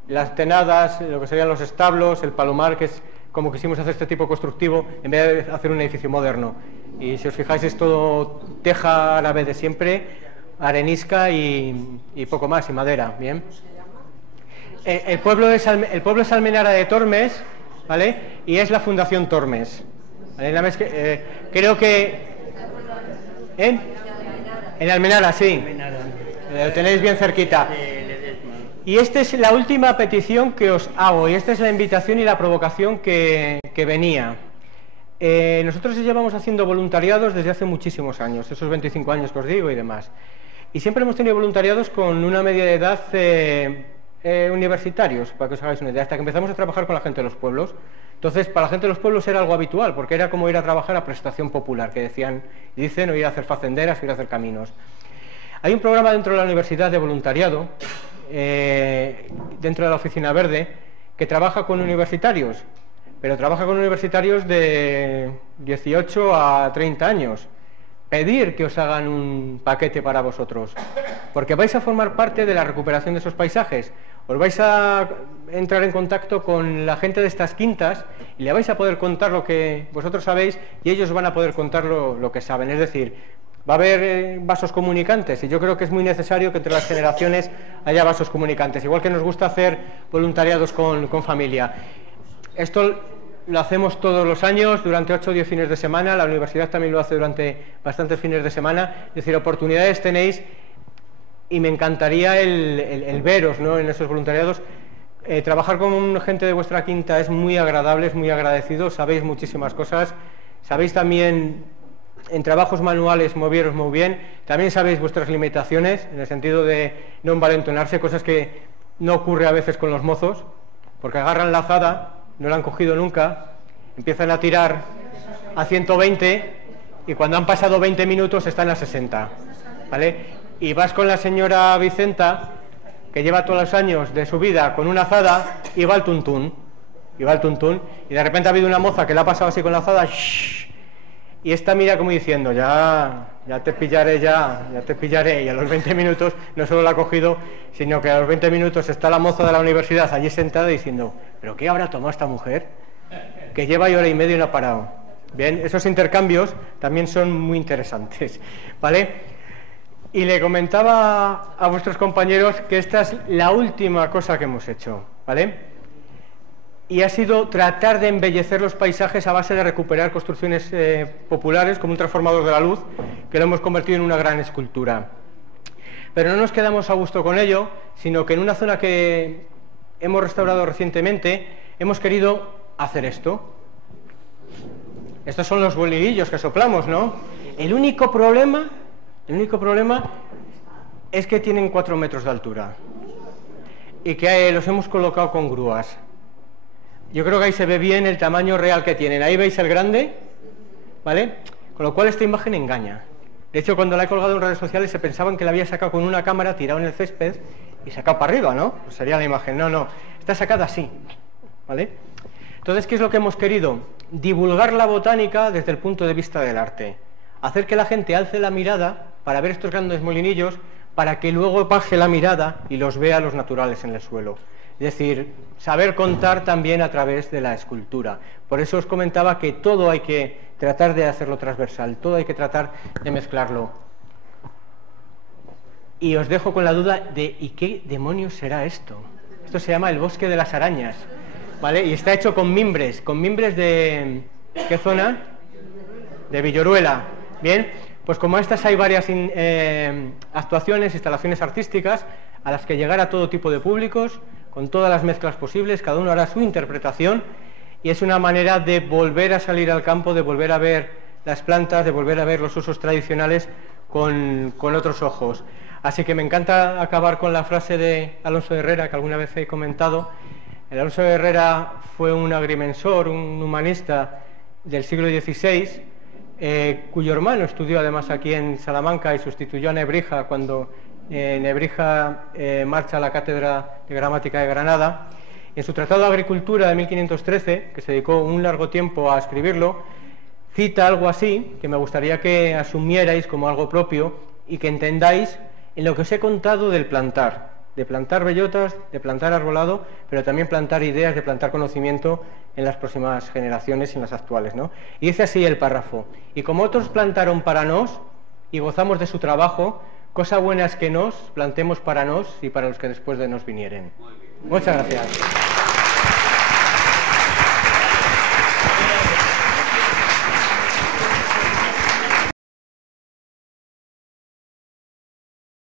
las tenadas, lo que serían los establos, el palomar, que es como quisimos hacer este tipo constructivo, en vez de hacer un edificio moderno. Y si os fijáis, es todo teja árabe de siempre, arenisca y poco más, y madera. Bien. El pueblo es Almenara de Tormes, ¿vale? Y es la Fundación Tormes, ¿vale? Creo que en Almenara, sí, lo tenéis bien cerquita. Y esta es la última petición que os hago, y esta es la invitación y la provocación que venía. Nosotros llevamos haciendo voluntariados desde hace muchísimos años, esos 25 años que os digo y demás. Y siempre hemos tenido voluntariados con una media de edad universitarios, para que os hagáis una idea, hasta que empezamos a trabajar con la gente de los pueblos. Entonces, para la gente de los pueblos era algo habitual, porque era como ir a trabajar a prestación popular, que dicen, o ir a hacer facenderas, o ir a hacer caminos. Hay un programa dentro de la universidad de voluntariado, dentro de la Oficina Verde, que trabaja con universitarios, pero trabaja con universitarios de 18 a 30 años. Pedir que os hagan un paquete para vosotros, porque vais a formar parte de la recuperación de esos paisajes. Os vais a entrar en contacto con la gente de estas quintas y le vais a poder contar lo que vosotros sabéis, y ellos van a poder contar lo que saben. Es decir, Va a haber vasos comunicantes y yo creo que es muy necesario que entre las generaciones haya vasos comunicantes, igual que nos gusta hacer voluntariados con familia. Esto lo hacemos todos los años, durante 8 o 10 fines de semana, la universidad también lo hace durante bastantes fines de semana, es decir, oportunidades tenéis y me encantaría el veros, ¿no?, en esos voluntariados. Trabajar con gente de vuestra quinta es muy agradable, es muy agradecido, sabéis muchísimas cosas, sabéis también en trabajos manuales moveros muy bien, también sabéis vuestras limitaciones, en el sentido de no envalentonarse, cosas que no ocurre a veces con los mozos, porque agarran la azada, no la han cogido nunca, empiezan a tirar a 120 y cuando han pasado 20 minutos están a 60, ¿vale? Y vas con la señora Vicenta, que lleva todos los años de su vida con una azada, y va al tuntún, y de repente ha habido una moza que le ha pasado así con la azada, ¡shh! Y esta mira como diciendo, ya te pillaré, ya te pillaré, y a los 20 minutos no solo la ha cogido, sino que a los 20 minutos está la moza de la universidad allí sentada diciendo, ¿pero qué habrá tomado esta mujer? Que lleva hora y media y no ha parado. Bien, esos intercambios también son muy interesantes, ¿vale? Y le comentaba a vuestros compañeros que esta es la última cosa que hemos hecho, ¿vale? Y ha sido tratar de embellecer los paisajes a base de recuperar construcciones populares como un transformador de la luz, que lo hemos convertido en una gran escultura. Pero no nos quedamos a gusto con ello, sino que en una zona que hemos restaurado recientemente, hemos querido hacer esto. Estos son los bolillos que soplamos, ¿no? El único problema es que tienen 4 metros de altura y que los hemos colocado con grúas. Yo creo que ahí se ve bien el tamaño real que tienen. Ahí veis el grande, ¿vale? Con lo cual esta imagen engaña. De hecho, cuando la he colgado en redes sociales se pensaban que la había sacado con una cámara, tirado en el césped y sacado para arriba, ¿no? Pues sería la imagen. No, está sacada así, ¿vale? Entonces, ¿qué es lo que hemos querido? Divulgar la botánica desde el punto de vista del arte. Hacer que la gente alce la mirada para ver estos grandes molinillos, para que luego baje la mirada y los vea los naturales en el suelo. Es decir, saber contar también a través de la escultura. Por eso os comentaba que todo hay que tratar de hacerlo transversal, todo hay que tratar de mezclarlo. Y os dejo con la duda de ¿y qué demonios será esto? Esto se llama el bosque de las arañas, ¿vale? Y está hecho con mimbres de... ¿qué zona? De Villoruela. Bien, pues como estas hay varias actuaciones, instalaciones artísticas a las que llegar a todo tipo de públicos, con todas las mezclas posibles, cada uno hará su interpretación y es una manera de volver a salir al campo, de volver a ver las plantas, de volver a ver los usos tradicionales con otros ojos. Así que me encanta acabar con la frase de Alonso de Herrera, que alguna vez he comentado. El Alonso de Herrera fue un agrimensor, un humanista del siglo XVI, cuyo hermano estudió además aquí en Salamanca y sustituyó a Nebrija cuando Nebrija marcha a la Cátedra de Gramática de Granada. En su Tratado de Agricultura de 1513, que se dedicó un largo tiempo a escribirlo, cita algo así, que me gustaría que asumierais como algo propio y que entendáis en lo que os he contado del plantar, de plantar bellotas, de plantar arbolado, pero también plantar ideas, de plantar conocimiento en las próximas generaciones y en las actuales, ¿no? Y dice así el párrafo: y como otros plantaron para nos y gozamos de su trabajo, cosa buena es que nos plantemos para nos y para los que después de nos vinieren. Muchas gracias.